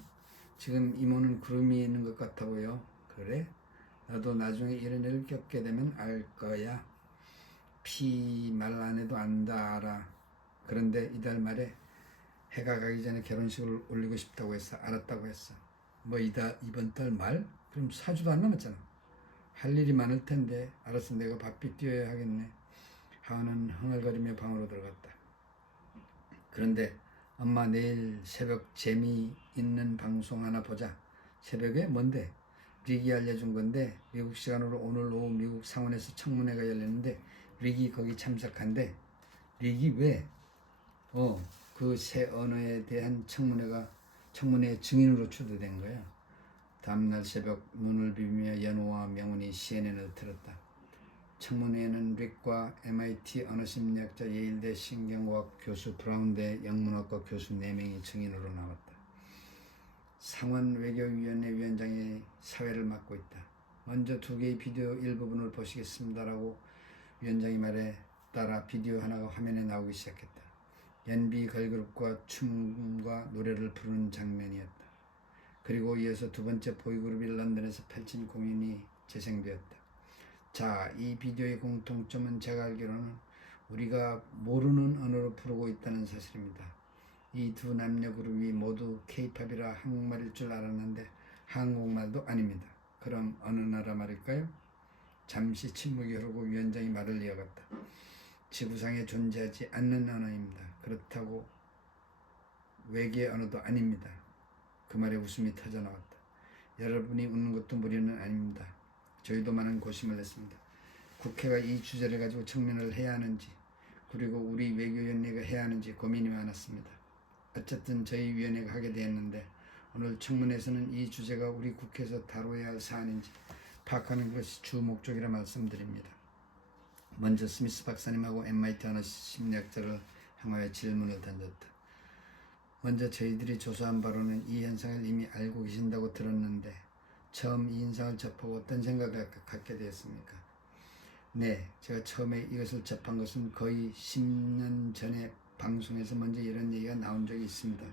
지금 이모는 구름이 있는 것 같아 보여. 그래? 나도 나중에 이런 일을 겪게 되면 알 거야. 말 안 해도 안다 알아. 그런데 이달 말에 해가 가기 전에 결혼식을 올리고 싶다고 했어. 알았다고 했어. 이번 달 말? 그럼 4주도 안 남았잖아. 할 일이 많을 텐데. 알았어, 내가 바삐 뛰어야 하겠네. 하은은 흥얼거리며 방으로 들어갔다. 그런데 엄마, 내일 새벽 재미있는 방송 하나 보자. 새벽에? 뭔데? 릭이 알려준 건데 미국 시간으로 오늘 오후 미국 상원에서 청문회가 열렸는데 릭이 거기 참석한데 릭이 왜 그 새 언어에 대한 청문회 증인으로 초대된 거야. 다음날 새벽 눈을 비비며 연호와 명훈이 CNN을 들었다. 청문회에는 릭과 MIT 언어심리학자 예일대 신경과학 교수 브라운대 영문학과 교수 4명이 증인으로 나왔다. 상원 외교위원회 위원장이 사회를 맡고 있다. 먼저 2개의 비디오 일부분을 보시겠습니다라고 위원장이 말에 따라 비디오 하나가 화면에 나오기 시작했다. 연비 걸그룹과 춤과 노래를 부르는 장면이었다. 그리고 이어서 두 번째 보이그룹이 런던에서 펼친 공연이 재생되었다. 자, 이 비디오의 공통점은 제가 알기로는 우리가 모르는 언어로 부르고 있다는 사실입니다. 이 두 남녀 그룹이 모두 K-팝이라 한국말일 줄 알았는데 한국말도 아닙니다. 그럼 어느 나라 말일까요? 잠시 침묵이 흐르고 위원장이 말을 이어갔다. 지구상에 존재하지 않는 언어입니다. 그렇다고 외계 언어도 아닙니다. 그 말에 웃음이 터져나왔다. 여러분이 웃는 것도 무리는 아닙니다. 저희도 많은 고심을 했습니다. 국회가 이 주제를 가지고 청문회를 해야 하는지 그리고 우리 외교위원회가 해야 하는지 고민이 많았습니다. 어쨌든 저희 위원회가 하게 되었는데 오늘 청문회에서는 이 주제가 우리 국회에서 다뤄야 할 사안인지 파악하는 것이 주 목적이라 말씀드립니다. 먼저 스미스 박사님하고 MIT 언어심리학자를 향하여 질문을 던졌다. 먼저 저희들이 조사한 바로는 이 현상을 이미 알고 계신다고 들었는데 처음 이 현상을 접하고 어떤 생각을 갖게 되었습니까? 네, 제가 처음에 이것을 접한 것은 거의 10년 전에 방송에서 먼저 이런 얘기가 나온 적이 있습니다.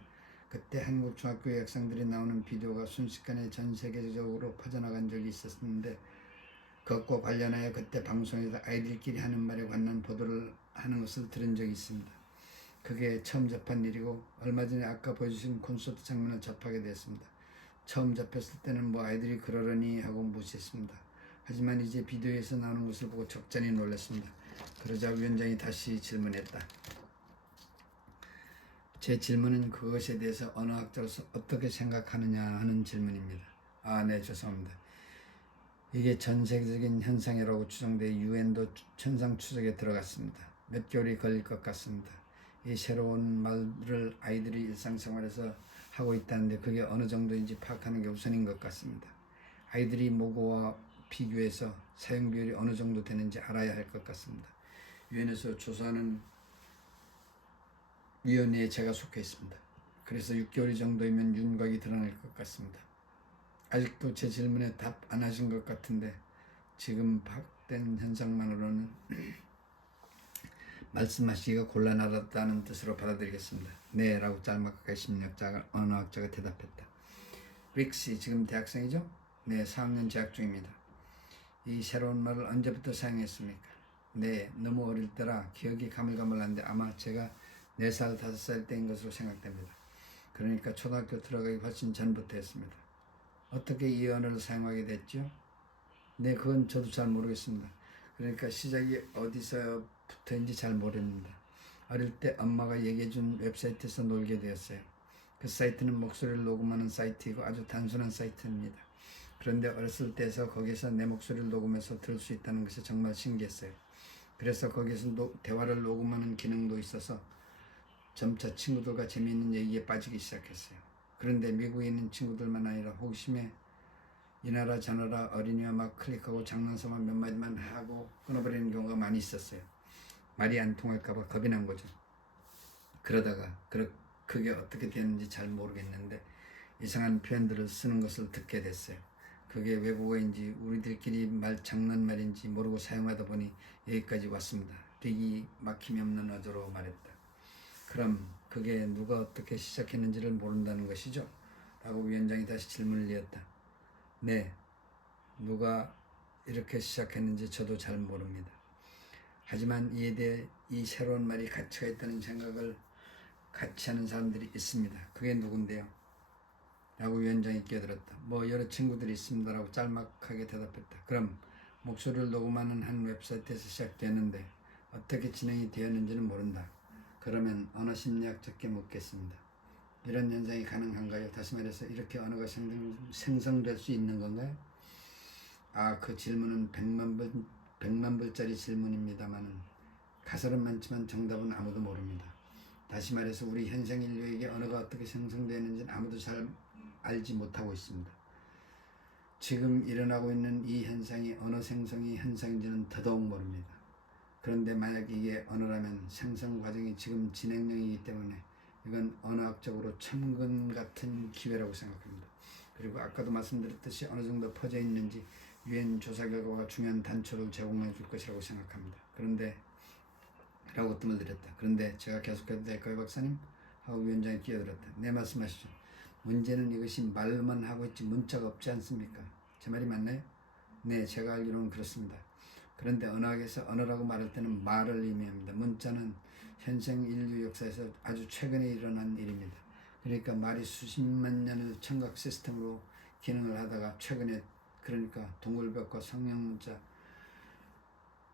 그때 한국 중학교 학생들이 나오는 비디오가 순식간에 전 세계적으로 퍼져나간 적이 있었는데 그것과 관련하여 그때 방송에서 아이들끼리 하는 말에 관한 보도를 하는 것을 들은 적이 있습니다. 그게 처음 접한 일이고 얼마 전에 아까 보여주신 콘서트 장면을 접하게 되었습니다. 처음 접했을 때는 뭐 아이들이 그러려니 하고 무시했습니다. 하지만 이제 비디오에서 나오는 것을 보고 적잖이 놀랐습니다. 그러자 위원장이 다시 질문했다. 제 질문은 그것에 대해서 언어학자로서 어떻게 생각하느냐 하는 질문입니다. 네, 죄송합니다. 이게 전 세계적인 현상이라고 추정돼 유엔도 현상 추적에 들어갔습니다. 몇 개월이 걸릴 것 같습니다. 이 새로운 말을 아이들이 일상생활에서 하고 있다는데 그게 어느 정도인지 파악하는 게 우선인 것 같습니다. 아이들이 모국어와 비교해서 사용 비율이 어느 정도 되는지 알아야 할 것 같습니다. 유엔에서 조사하는 위원회에 제가 속해 있습니다. 그래서 6개월 정도이면 윤곽이 드러날 것 같습니다. 아직도 제 질문에 답 안 하신 것 같은데 지금 파악된 현상만으로는 말씀하시기가 곤란하다는 뜻으로 받아들이겠습니다. 네, 라고 짤막하게 심리학자가 언어학자가 대답했다. 릭씨 지금 대학생이죠? 네, 4학년 재학 중입니다. 이 새로운 말을 언제부터 사용했습니까? 네, 너무 어릴 때라 기억이 가물가물한데 아마 제가 4살, 5살 때인 것으로 생각됩니다. 그러니까 초등학교 들어가기 훨씬 전부터 했습니다. 어떻게 이 언어를 사용하게 됐죠? 네, 그건 저도 잘 모르겠습니다. 그러니까 시작이 어디서부터인지 잘 모릅니다. 어릴 때 엄마가 얘기해준 웹사이트에서 놀게 되었어요. 그 사이트는 목소리를 녹음하는 사이트이고 아주 단순한 사이트입니다. 그런데 어렸을 때에서 거기서 내 목소리를 녹음해서 들을 수 있다는 것이 정말 신기했어요. 그래서 거기서 대화를 녹음하는 기능도 있어서 점차 친구들과 재미있는 얘기에 빠지기 시작했어요. 그런데 미국에 있는 친구들만 아니라 호기심에 이 나라 저 나라 어린이와 막 클릭하고 장난삼아 몇 마디만 하고 끊어버리는 경우가 많이 있었어요. 말이 안 통할까봐 겁이 난 거죠. 그러다가 그게 어떻게 되는지 잘 모르겠는데 이상한 표현들을 쓰는 것을 듣게 됐어요. 그게 외국어인지 우리들끼리 장난말인지 모르고 사용하다 보니 여기까지 왔습니다. 릭이 막힘이 없는 어조로 말했다. 그럼 그게 누가 어떻게 시작했는지를 모른다는 것이죠? 라고 위원장이 다시 질문을 이었다. 네, 누가 이렇게 시작했는지 저도 잘 모릅니다. 하지만 이에 대해 이 새로운 말이 가치가 있다는 생각을 같이 하는 사람들이 있습니다. 그게 누군데요? 라고 위원장이 끼어들었다. 뭐 여러 친구들이 있습니다. 라고 짤막하게 대답했다. 그럼 목소리를 녹음하는 한 웹사이트에서 시작되었는데 어떻게 진행이 되었는지는 모른다. 그러면 언어심리학자께 묻겠습니다. 이런 현상이 가능한가요? 다시 말해서 이렇게 언어가 생성될 수 있는 건가요? 그 질문은 100만 불짜리 질문입니다만은 가설은 많지만 정답은 아무도 모릅니다. 다시 말해서 우리 현생 인류에게 언어가 어떻게 생성되는지는 아무도 잘 알지 못하고 있습니다. 지금 일어나고 있는 이 현상이 언어 생성이 현상인지는 더더욱 모릅니다. 그런데 만약 이게 언어라면 생성 과정이 지금 진행 중이기 때문에 이건 언어학적으로 천근 같은 기회라고 생각합니다. 그리고 아까도 말씀드렸듯이 어느 정도 퍼져 있는지 유엔 조사 결과가 중요한 단초를 제공해 줄 것이라고 생각합니다. 그런데 라고 뜸을 들였다. 그런데 제가 계속해도 될까요, 박사님? 하고 위원장이 끼어들었다. 네, 말씀하시죠. 문제는 이것이 말로만 하고 있지 문자가 없지 않습니까? 제 말이 맞나요? 네, 제가 알기로는 그렇습니다. 그런데 언어학에서 언어라고 말할 때는 말을 의미합니다. 문자는 현생 인류 역사에서 아주 최근에 일어난 일입니다. 그러니까 말이 수십만 년을 청각 시스템으로 기능을 하다가 최근에 그러니까 동글벽과 성형문자,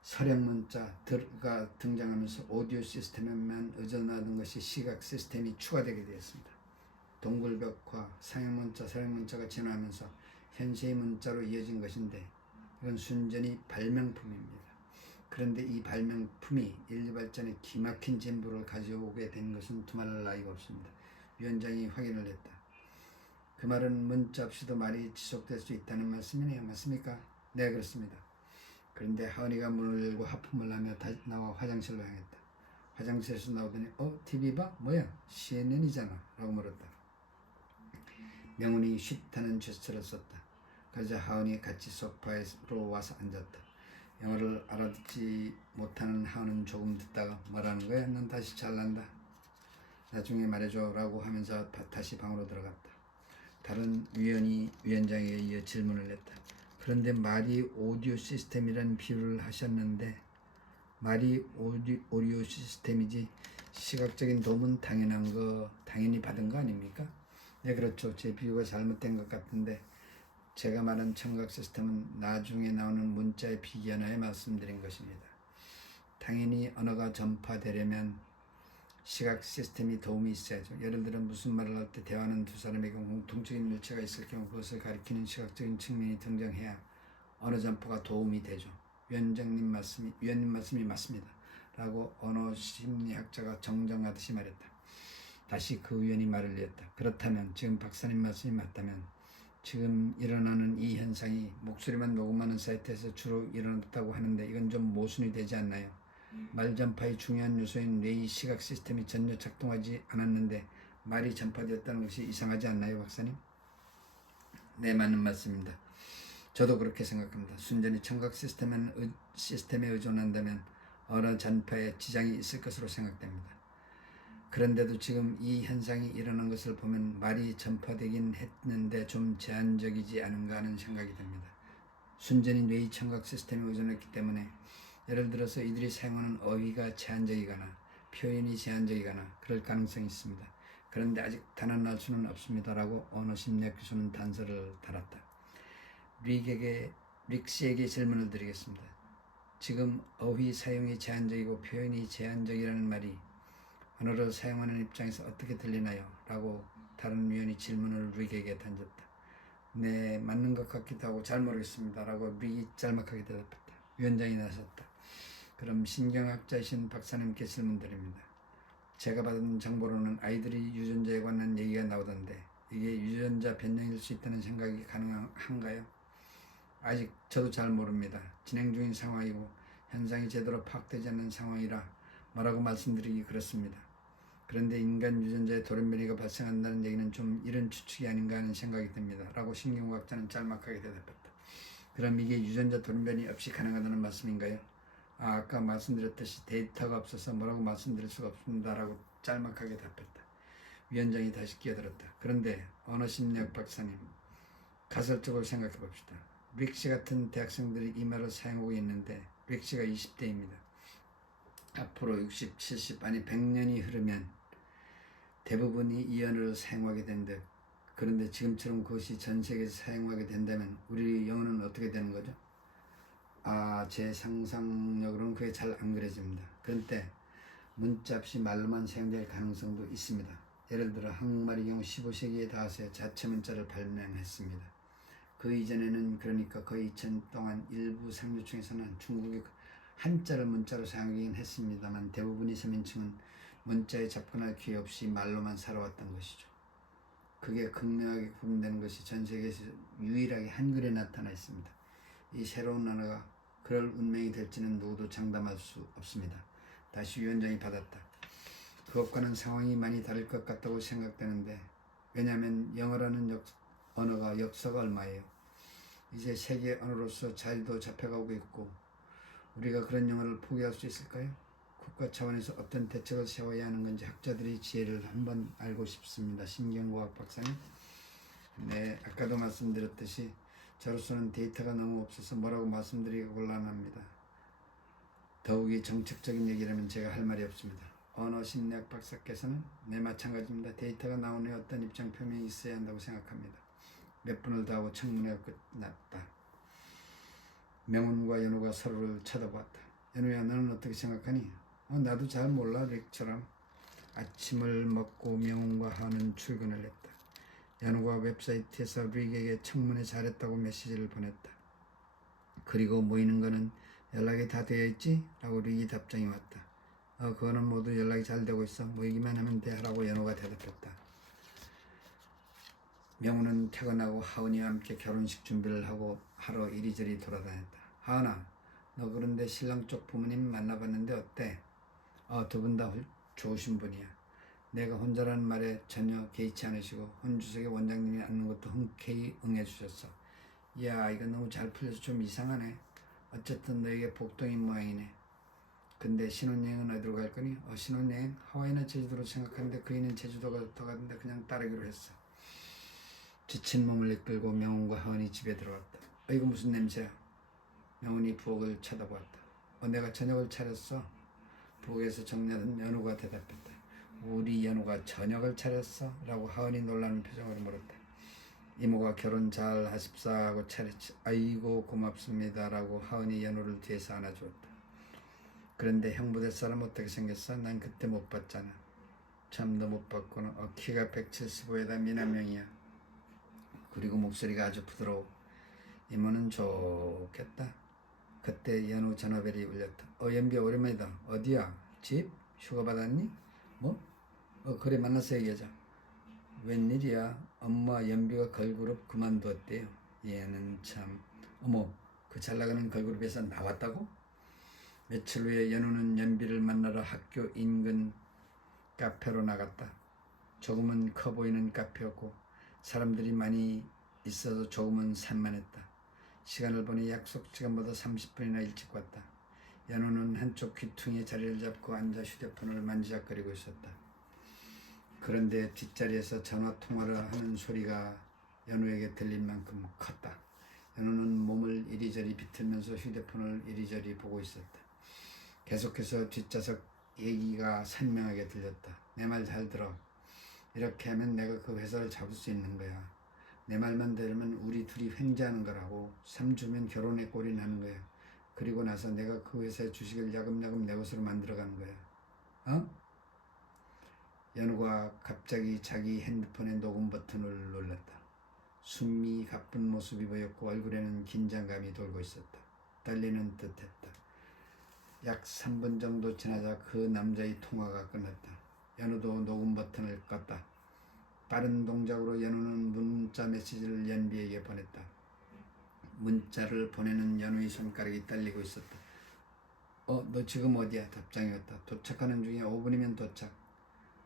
서령문자가 등장하면서 오디오 시스템에만 의존하던 것이 시각 시스템이 추가되게 되었습니다. 동글벽화, 상형문자, 서령문자가 진화하면서 현세의 문자로 이어진 것인데 이건 순전히 발명품입니다. 그런데 이 발명품이 인류 발전에 기막힌 진보를 가져오게 된 것은 두말할 나위가 없습니다. 위원장이 확인을 했다. 그 말은 문자 없이도 말이 지속될 수 있다는 말씀이네요. 맞습니까? 네, 그렇습니다. 그런데 하은이가 문을 열고 하품을 하며 다시 나와 화장실로 향했다. 화장실에서 나오더니 TV 봐? 뭐야? CNN이잖아 라고 물었다. 명훈이 쉿하는 제스처를 썼다. 그러자 하은이 같이 소파로 와서 앉았다. 영어를 알아듣지 못하는 하은은 조금 듣다가 뭐라는 거야? 넌 다시 잘난다. 나중에 말해줘 라고 하면서 다시 방으로 들어갔다. 다른 위원장에게 이어 질문을 했다. 그런데 말이 오디오 시스템이라는 비유를 하셨는데 말이 오디오 시스템이지 시각적인 도움은 당연히 받은 거 아닙니까? 네, 그렇죠. 제 비유가 잘못된 것 같은데 제가 말한 청각 시스템은 나중에 나오는 문자의 비견하에 말씀드린 것입니다. 당연히 언어가 전파되려면 시각 시스템이 도움이 있어야죠. 예를 들어 무슨 말을 할 때 대화하는 두 사람에게 공통적인 물체가 있을 경우 그것을 가리키는 시각적인 측면이 등장해야 언어 전파가 도움이 되죠. 위원님 말씀이 맞습니다. 라고 언어 심리학자가 정정하듯이 말했다. 다시 그 위원이 말을 이었다. 그렇다면 지금 박사님 말씀이 맞다면 지금 일어나는 이 현상이 목소리만 녹음하는 사이트에서 주로 일어났다고 하는데 이건 좀 모순이 되지 않나요? 말 전파의 중요한 요소인 뇌의 시각 시스템이 전혀 작동하지 않았는데 말이 전파되었다는 것이 이상하지 않나요, 박사님? 네, 맞는 말씀입니다. 저도 그렇게 생각합니다. 순전히 청각 시스템에 의존한다면 언어 전파에 지장이 있을 것으로 생각됩니다. 그런데도 지금 이 현상이 일어난 것을 보면 말이 전파되긴 했는데 좀 제한적이지 않은가 하는 생각이 듭니다. 순전히 뇌의 청각 시스템에 의존했기 때문에 예를 들어서 이들이 사용하는 어휘가 제한적이거나 표현이 제한적이거나 그럴 가능성이 있습니다. 그런데 아직 단언할 수는 없습니다. 라고 언어심리학 교수는 단서를 달았다. 릭 씨에게 질문을 드리겠습니다. 지금 어휘 사용이 제한적이고 표현이 제한적이라는 말이 언어를 사용하는 입장에서 어떻게 들리나요? 라고 다른 위원이 질문을 릭에게 던졌다. 네, 맞는 것 같기도 하고 잘 모르겠습니다. 라고 릭이 짤막하게 대답했다. 위원장이 나섰다. 그럼 신경학자이신 박사님께 질문드립니다. 제가 받은 정보로는 아이들이 유전자에 관한 얘기가 나오던데 이게 유전자 변형일 수 있다는 생각이 가능한가요? 아직 저도 잘 모릅니다. 진행 중인 상황이고 현상이 제대로 파악되지 않는 상황이라 뭐라고 말씀드리기 그렇습니다. 그런데 인간 유전자의 돌연변이가 발생한다는 얘기는 좀 이른 추측이 아닌가 하는 생각이 듭니다. 라고 신경과학자는 짤막하게 대답했다. 그럼 이게 유전자 돌연변이 없이 가능하다는 말씀인가요? 아까 말씀드렸듯이 데이터가 없어서 뭐라고 말씀드릴 수가 없습니다. 라고 짤막하게 답했다. 위원장이 다시 끼어들었다. 그런데 언어심리학 박사님, 가설적으로 생각해 봅시다. 릭씨 같은 대학생들이 이 말을 사용하고 있는데 릭씨가 20대입니다. 앞으로 60, 70 아니 100년이 흐르면 대부분이 이 언어를 사용하게 된다. 그런데 지금처럼 그것이 전 세계에서 사용하게 된다면 우리 영어는 어떻게 되는 거죠? 제 상상력으로는 그게 잘 안 그려집니다. 그런데 문자 없이 말로만 사용될 가능성도 있습니다. 예를 들어 한국말의 경우 15세기에 닿아서 자체 문자를 발명했습니다. 그 이전에는 그러니까 거의 2000년 동안 일부 상류층에서는 중국이 한자를 문자로 사용하긴 했습니다만 대부분의 서민층은 문자에 접근할 기회 없이 말로만 살아왔던 것이죠. 그게 극명하게 구분되는 것이 전 세계에서 유일하게 한글에 나타나 있습니다. 이 새로운 언어가 그럴 운명이 될지는 누구도 장담할 수 없습니다. 다시 위원장이 받았다. 그것과는 상황이 많이 다를 것 같다고 생각되는데, 왜냐하면 영어라는 언어가 역사가 얼마예요. 이제 세계 언어로서 자리도 잡혀가고 있고 우리가 그런 영어를 포기할 수 있을까요? 국가 차원에서 어떤 대책을 세워야 하는 건지 학자들의 지혜를 한번 알고 싶습니다. 신경과학 박사님. 네, 아까도 말씀드렸듯이 저로서는 데이터가 너무 없어서 뭐라고 말씀드리기가 곤란합니다. 더욱이 정책적인 얘기라면 제가 할 말이 없습니다. 언어심리학 박사께서는 네, 마찬가지입니다. 데이터가 나오는 어떤 입장 표명이 있어야 한다고 생각합니다. 몇 분을 더 하고 청문회가 끝났다. 명훈과 연우가 서로를 쳐다보았다. 연우야, 너는 어떻게 생각하니? 나도 잘 몰라. 릭처럼. 아침을 먹고 명훈과 하는 출근을 했다. 연우가 웹사이트에서 릭에게 청문회 잘했다고 메시지를 보냈다. 그리고 모이는 거는 연락이 다 되어 있지? 라고 릭이 답장이 왔다. 그거는 모두 연락이 잘 되고 있어. 모이기만 하면 돼. 라고 연우가 대답했다. 명훈은 퇴근하고 하은이와 함께 결혼식 준비를 하고 하러 이리저리 돌아다녔다. 하은아, 너 그런데 신랑 쪽 부모님 만나봤는데 어때? 두 분 다 좋으신 분이야. 내가 혼자라는 말에 전혀 개의치 않으시고 혼주석의 원장님이 앉는 것도 흔쾌히 응해주셨어. 이야, 이거 너무 잘 풀려서 좀 이상하네. 어쨌든 너에게 복동인 모양이네. 근데 신혼여행은 어디로 갈 거니? 신혼여행? 하와이나 제주도로 생각하는데 그이는 제주도가 더 가는데 그냥 따르기로 했어. 지친 몸을 이끌고 명훈과 하은이 집에 들어왔다. 이거 무슨 냄새야? 명훈이 부엌을 쳐다보았다. 내가 저녁을 차렸어. 부엌에서 정리하던 연우가 대답했다. 우리 연우가 저녁을 차렸어? 라고 하은이 놀라는 표정으로 물었다. 이모가 결혼 잘 하십사 하고 차렸지. 아이고 고맙습니다 라고 하은이 연우를 뒤에서 안아주었다. 그런데 형부 될 사람 어떻게 생겼어? 난 그때 못 봤잖아. 참 너 못 봤구나. 키가 175에다 미남형이야. 그리고 목소리가 아주 부드러워. 이모는 좋겠다. 그때 연우 전화벨이 울렸다. 연비야 오랜만이다. 어디야? 집? 휴가 받았니? 뭐? 그래 만나서 얘기하자. 웬일이야? 엄마 연비가 걸그룹 그만두었대요. 얘는 참. 어머, 그 잘나가는 걸그룹에서 나왔다고? 며칠 후에 연우는 연비를 만나러 학교 인근 카페로 나갔다. 조금은 커 보이는 카페였고 사람들이 많이 있어서 조금은 산만했다. 시간을 보니 약속 시간보다 30분이나 일찍 왔다. 연우는 한쪽 귀퉁이에 자리를 잡고 앉아 휴대폰을 만지작거리고 있었다. 그런데 뒷자리에서 전화 통화를 하는 소리가 연우에게 들릴 만큼 컸다. 연우는 몸을 이리저리 비틀면서 휴대폰을 이리저리 보고 있었다. 계속해서 뒷좌석 얘기가 선명하게 들렸다. 내 말 잘 들어. 이렇게 하면 내가 그 회사를 잡을 수 있는 거야. 내 말만 들으면 우리 둘이 횡재하는 거라고. 3주면 결혼에 꼴이 나는 거야. 그리고 나서 내가 그 회사의 주식을 야금야금 내 것으로 만들어가는 거야. 연우가 갑자기 자기 핸드폰의 녹음 버튼을 눌렀다. 숨이 가쁜 모습이 보였고 얼굴에는 긴장감이 돌고 있었다. 떨리는 듯했다. 약 3분 정도 지나자 그 남자의 통화가 끝났다. 연우도 녹음 버튼을 껐다. 빠른 동작으로 연우는 문자 메시지를 연비에게 보냈다. 문자를 보내는 연우의 손가락이 떨리고 있었다. 너 지금 어디야? 답장이 왔다. 도착하는 중에 5분이면 도착.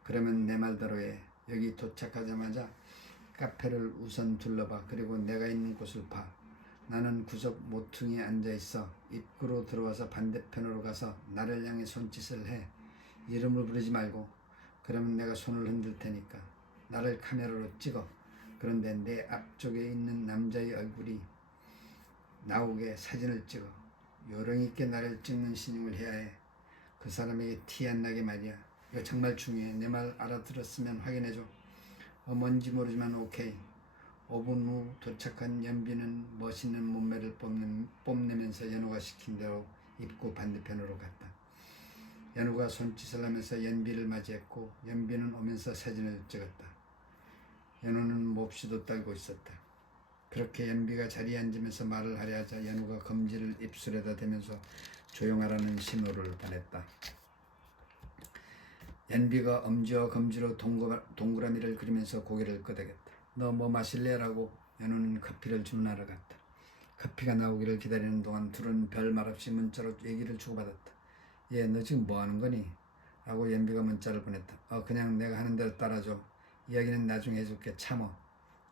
그러면 내 말대로 해. 여기 도착하자마자 카페를 우선 둘러봐. 그리고 내가 있는 곳을 봐. 나는 구석 모퉁이에 앉아있어. 입구로 들어와서 반대편으로 가서 나를 향해 손짓을 해. 이름을 부르지 말고. 그러면 내가 손을 흔들 테니까. 나를 카메라로 찍어. 그런데 내 앞쪽에 있는 남자의 얼굴이 나오게 사진을 찍어. 요령 있게 나를 찍는 신용을 해야 해. 그 사람에게 티 안 나게 말이야. 이거 정말 중요해. 내 말 알아들었으면 확인해줘. 뭔지 모르지만 오케이. 5분 후 도착한 연비는 멋있는 몸매를 뽐내면서 연우가 시킨 대로 입구 반대편으로 갔다. 연우가 손짓을 하면서 연비를 맞이했고 연비는 오면서 사진을 찍었다. 연우는 몹시도 떨고 있었다. 그렇게 연비가 자리에 앉으면서 말을 하려 하자 연우가 검지를 입술에다 대면서 조용하라는 신호를 보냈다. 연비가 엄지와 검지로 동그라미를 그리면서 고개를 끄덕였다. 너 뭐 마실래? 라고 연우는 커피를 주문하러 갔다. 커피가 나오기를 기다리는 동안 둘은 별말 없이 문자로 얘기를 주고받았다. 얘 너 지금 뭐 하는 거니? 라고 연비가 문자를 보냈다. 그냥 내가 하는 대로 따라줘. 이야기는 나중에 해줄게. 참어.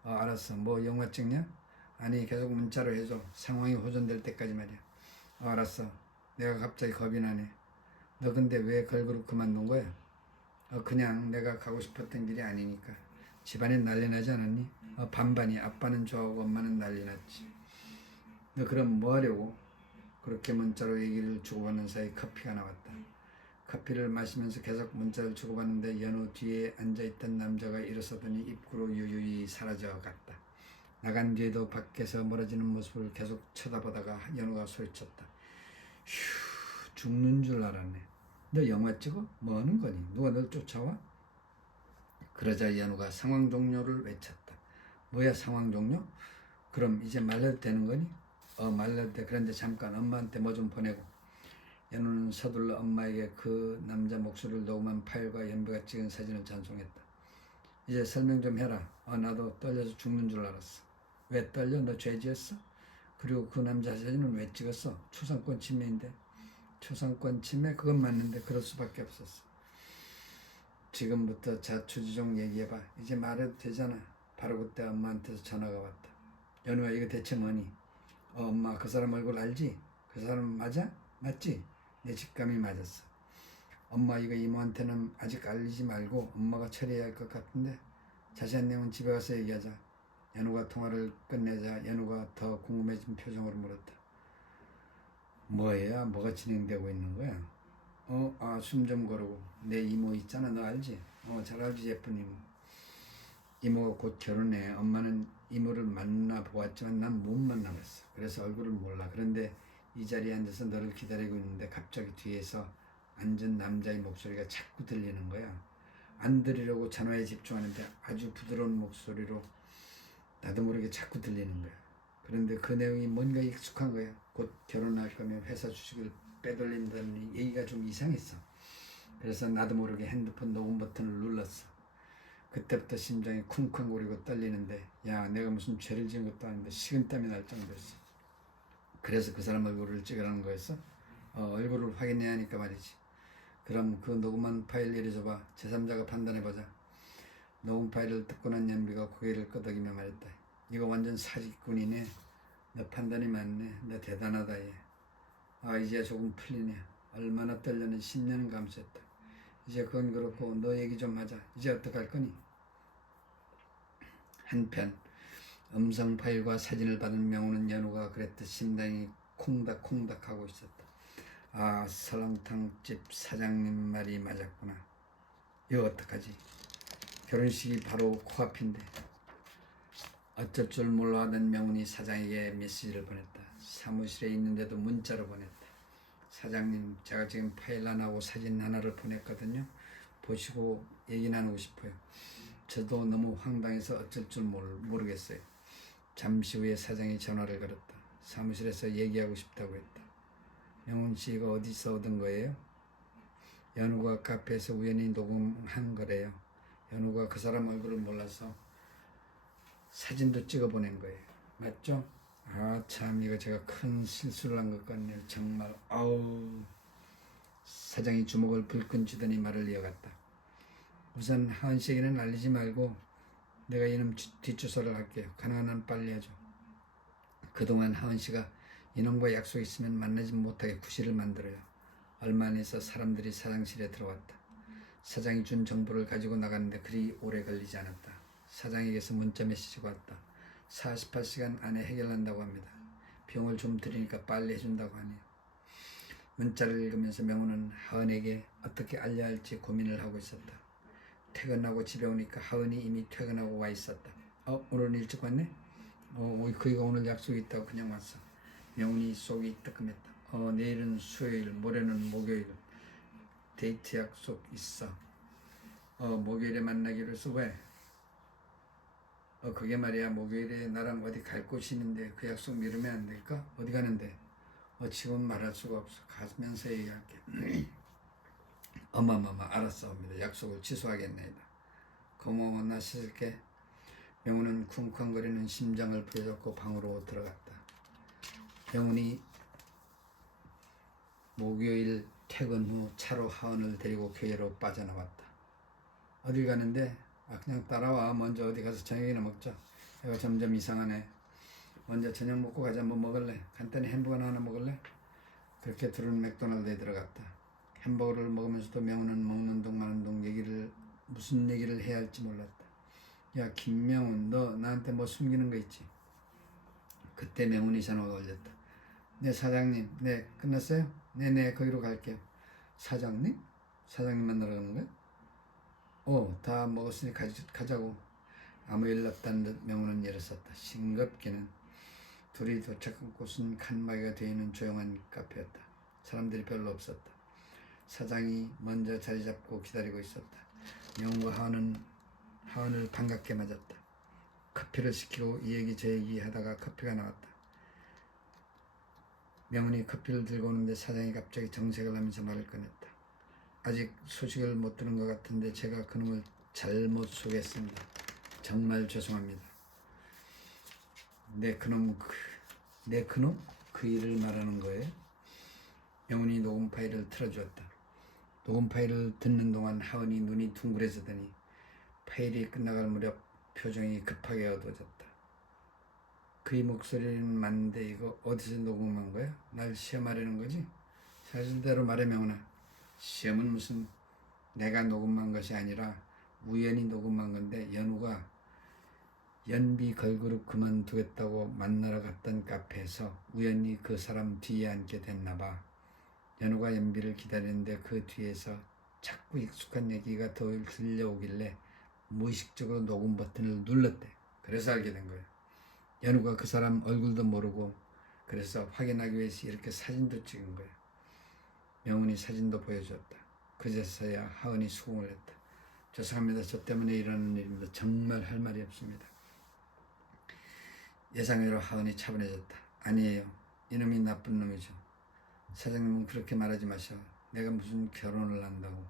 알았어. 뭐 영화 찍냐? 아니 계속 문자로 해줘. 상황이 호전될 때까지 말이야. 알았어. 내가 갑자기 겁이 나네. 너 근데 왜 걸그룹 그만둔 거야? 그냥 내가 가고 싶었던 길이 아니니까. 집안에 난리 나지 않았니? 반반이. 아빠는 좋아하고 엄마는 난리 났지. 너 그럼 뭐 하려고? 그렇게 문자로 얘기를 주고받는 사이 커피가 나왔다. 커피를 마시면서 계속 문자를 주고받는데 연우 뒤에 앉아있던 남자가 일어서더니 입구로 유유히 사라져갔다. 나간 뒤에도 밖에서 멀어지는 모습을 계속 쳐다보다가 연우가 소리쳤다. 휴, 죽는 줄 알았네. 너 영화 찍어? 뭐 하는 거니? 누가 널 쫓아와? 그러자 연우가 상황 종료를 외쳤다. 뭐야 상황 종료? 그럼 이제 말려도 되는 거니? 말려도 돼. 그런데 잠깐 엄마한테 뭐 좀 보내고. 연우는 서둘러 엄마에게 그 남자 목소리를 녹음한 파일과 연비가 찍은 사진을 전송했다. 이제 설명 좀 해라. 나도 떨려서 죽는 줄 알았어. 왜 떨려? 너 죄 지었어? 그리고 그 남자 사진은 왜 찍었어? 초상권 침해인데. 초상권 침해? 그건 맞는데 그럴 수밖에 없었어. 지금부터 자초지종 얘기해봐. 이제 말해도 되잖아. 바로 그때 엄마한테서 전화가 왔다. 연우야 이거 대체 뭐니? 엄마 그 사람 얼굴 알지? 그 사람 맞아? 맞지? 내 직감이 맞았어. 엄마 이거 이모한테는 아직 알리지 말고 엄마가 처리해야 할 것 같은데 자세한 내용은 집에 가서 얘기하자. 연우가 통화를 끝내자 연우가 더 궁금해진 표정으로 물었다. 뭐야? 뭐가 진행되고 있는 거야? 숨 좀 고르고. 내 이모 있잖아. 너 알지? 잘 알지 예쁜 이모. 이모가 곧 결혼해. 엄마는 이모를 만나보았지만 난 못 만나봤어. 그래서 얼굴을 몰라. 그런데 이 자리에 앉아서 너를 기다리고 있는데 갑자기 뒤에서 앉은 남자의 목소리가 자꾸 들리는 거야. 안 들으려고 전화에 집중하는데 아주 부드러운 목소리로 나도 모르게 자꾸 들리는 거야. 그런데 그 내용이 뭔가 익숙한 거야. 곧 결혼할 거면 회사 주식을 빼돌린다는 얘기가 좀 이상했어. 그래서 나도 모르게 핸드폰 녹음 버튼을 눌렀어. 그때부터 심장이 쿵쾅거리고 떨리는데 야 내가 무슨 죄를 지은 것도 아닌데 식은땀이 날 정도였어. 그래서 그 사람 얼굴을 찍으라는 거였어? 얼굴을 확인해야 하니까 말이지. 그럼 그 녹음한 파일 이리 줘봐. 제3자가 판단해보자. 녹음 파일을 듣고 난 연비가 고개를 끄덕이며 말했다. 이거 완전 사기꾼이네. 너 판단이 맞네. 너 대단하다 얘. 이제 조금 풀리네. 얼마나 떨려는 10년은 감수했다. 이제 그건 그렇고 너 얘기 좀 하자. 이제 어떡할 거니? 한편 음성 파일과 사진을 받은 명호는 연우가 그랬듯 심장이 콩닥콩닥 하고 있었다. 설렁탕집 사장님 말이 맞았구나. 이거 어떡하지? 결혼식이 바로 코앞인데. 어쩔 줄 몰라 하던 명훈이 사장에게 메시지를 보냈다. 사무실에 있는데도 문자로 보냈다. 사장님 제가 지금 파일 하나하고 사진 하나를 보냈거든요. 보시고 얘기 나누고 싶어요. 저도 너무 황당해서 어쩔 줄 모르겠어요. 잠시 후에 사장이 전화를 걸었다. 사무실에서 얘기하고 싶다고 했다. 명훈 씨 이거 어디서 얻은 거예요? 연우가 카페에서 우연히 녹음한 거래요. 연우가 그 사람 얼굴을 몰라서 사진도 찍어 보낸 거예요. 맞죠? 참 이거 제가 큰 실수를 한 것 같네요. 정말 사장이 주먹을 불끈 쥐더니 말을 이어갔다. 우선 하은 씨에게는 알리지 말고 내가 이놈 뒷주소를 할게요. 가능한 한 빨리 하죠. 그동안 하은 씨가 이놈과 약속이 있으면 만나지 못하게 구실을 만들어요. 얼마 안 해서 사람들이 사장실에 들어왔다. 사장이 준 정보를 가지고 나갔는데 그리 오래 걸리지 않았다. 사장에게서 문자 메시지가 왔다. 48시간 안에 해결한다고 합니다. 병을 좀 드리니까 빨리 해준다고 하네요. 문자를 읽으면서 명호는 하은에게 어떻게 알려야 할지 고민을 하고 있었다. 퇴근하고 집에 오니까 하은이 이미 퇴근하고 와 있었다. 오늘 일찍 왔네? 그이가 오늘 약속이 있다고 그냥 왔어. 명훈이 속이 뜨끔했다. 내일은 수요일, 모레는 목요일. 데이트 약속 있어. 목요일에 만나기로 해서 왜? 그게 말이야 목요일에 나랑 어디 갈 곳이 있는데 그 약속 미루면 안 될까? 어디 가는데? 지금 말할 수가 없어. 가면서 얘기할게. 어마마마 알았사옵니다. 약속을 취소하겠나이다. 고마워 나 씻을게. 명훈은 쿵쾅거리는 심장을 부여잡고 방으로 들어갔다. 명훈이 목요일 퇴근 후 차로 하은을 데리고 교회로 빠져나왔다. 어딜 가는데? 그냥 따라와. 먼저 어디 가서 저녁이나 먹자. 애가 점점 이상하네. 먼저 저녁 먹고 가자. 뭐 먹을래? 간단히 햄버거나 하나 먹을래? 그렇게 둘은 맥도날드에 들어갔다. 햄버거를 먹으면서도 명훈은 먹는 동 마는 동 무슨 얘기를 해야 할지 몰랐다. 야 김명훈, 너 나한테 뭐 숨기는 거 있지? 그때 명훈이 전화가 걸렸다. 네 사장님, 네 끝났어요? 네네 거기로 갈게요. 사장님? 사장님 만나러 가는 거야? 다 먹었으니 가자고. 아무 일 없다는 듯 명훈은 일어섰다. 싱겁기는. 둘이 도착한 곳은 칸막이가 되어 있는 조용한 카페였다. 사람들이 별로 없었다. 사장이 먼저 자리 잡고 기다리고 있었다. 명훈과 하은을 반갑게 맞았다. 커피를 시키고 이 얘기 저 얘기 하다가 커피가 나왔다. 명훈이 커피를 들고 오는데 사장이 갑자기 정색을 하면서 말을 꺼냈다. 아직 소식을 못 들은 것 같은데 제가 그놈을 잘못 속였습니다. 정말 죄송합니다. 내 그놈 그 일을 말하는 거예요? 명훈이 녹음 파일을 틀어주었다. 녹음 파일을 듣는 동안 하은이 눈이 둥그레지더니 파일이 끝나갈 무렵 표정이 급하게 어두워졌다. 그의 목소리는 맞는데 이거 어디서 녹음한 거야? 날 시험하려는 거지? 사실대로 말해 명훈아. 시험은 무슨. 내가 녹음한 것이 아니라 우연히 녹음한 건데 연우가 연비 걸그룹 그만두겠다고 만나러 갔던 카페에서 우연히 그 사람 뒤에 앉게 됐나봐. 연우가 연비를 기다리는데 그 뒤에서 자꾸 익숙한 얘기가 더 들려오길래 무의식적으로 녹음 버튼을 눌렀대. 그래서 알게 된 거야. 연우가 그 사람 얼굴도 모르고 그래서 확인하기 위해서 이렇게 사진도 찍은 거야. 명훈이 사진도 보여줬다. 그제서야 하은이 수긍을 했다. 죄송합니다. 저 때문에 일어나는 일입니다. 정말 할 말이 없습니다. 예상외로 하은이 차분해졌다. 아니에요. 이놈이 나쁜 놈이죠. 사장님은 그렇게 말하지 마셔. 내가 무슨 결혼을 한다고.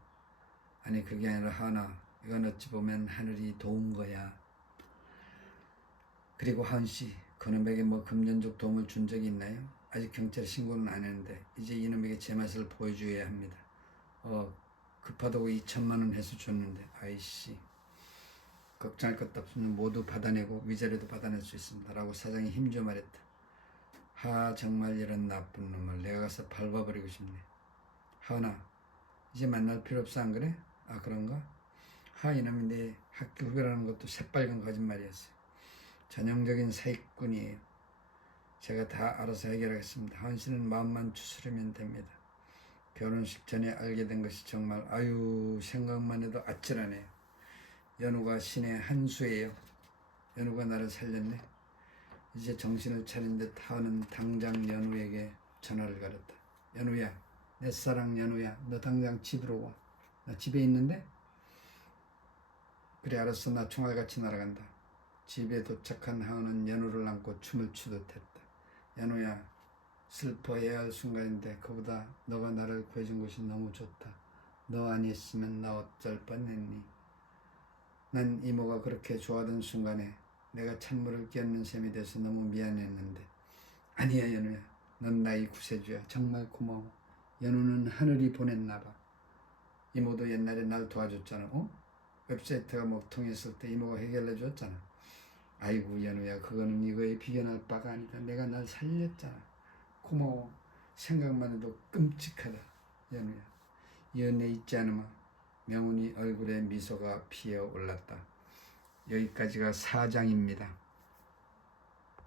아니 그게 아니라 하은아, 이건 어찌 보면 하늘이 도운 거야. 그리고 하은씨, 그놈에게 뭐 금전적 도움을 준 적이 있나요? 아직 경찰에 신고는 안 했는데 이제 이놈에게 제 맛을 보여줘야 합니다. 급하다고 2천만 원 해서 줬는데 아이씨, 걱정할 것도 없으면 모두 받아내고 위자료도 받아낼 수 있습니다. 라고 사장이 힘줘 말했다. 정말 이런 나쁜 놈을 내가 가서 밟아버리고 싶네. 하은아, 이제 만날 필요 없어 안 그래? 그런가? 이놈이 내 학교 후배라는 것도 새빨간 거짓말이었어요. 전형적인 사기꾼이에요. 제가 다 알아서 해결하겠습니다. 하은 씨는 마음만 추스르면 됩니다. 결혼식 전에 알게 된 것이 정말 생각만 해도 아찔하네요. 연우가 신의 한 수예요. 연우가 나를 살렸네. 이제 정신을 차린 듯 하은은 당장 연우에게 전화를 걸었다. 연우야, 내 사랑 연우야, 너 당장 집으로 와. 나 집에 있는데? 그래 알았어. 나 총알같이 날아간다. 집에 도착한 하은은 연우를 안고 춤을 추듯 했다. 연우야, 슬퍼해야 할 순간인데 그보다 너가 나를 구해준 것이 너무 좋다. 너 아니었으면 나 어쩔 뻔했니. 난 이모가 그렇게 좋아하던 순간에 내가 찬물을 끼얹는 셈이 돼서 너무 미안했는데. 아니야 연우야, 넌 나의 구세주야. 정말 고마워. 연우는 하늘이 보냈나봐. 이모도 옛날에 날 도와줬잖아. 웹사이트가 통했을 때 이모가 해결해 줬잖아. 아이고 연우야, 그거는 이거에 비견할 바가 아니다. 내가 날 살렸잖아. 고마워. 생각만 해도 끔찍하다. 연우야, 이 은혜 잊지 않으마. 명훈이 얼굴에 미소가 피어올랐다. 여기까지가 4장입니다.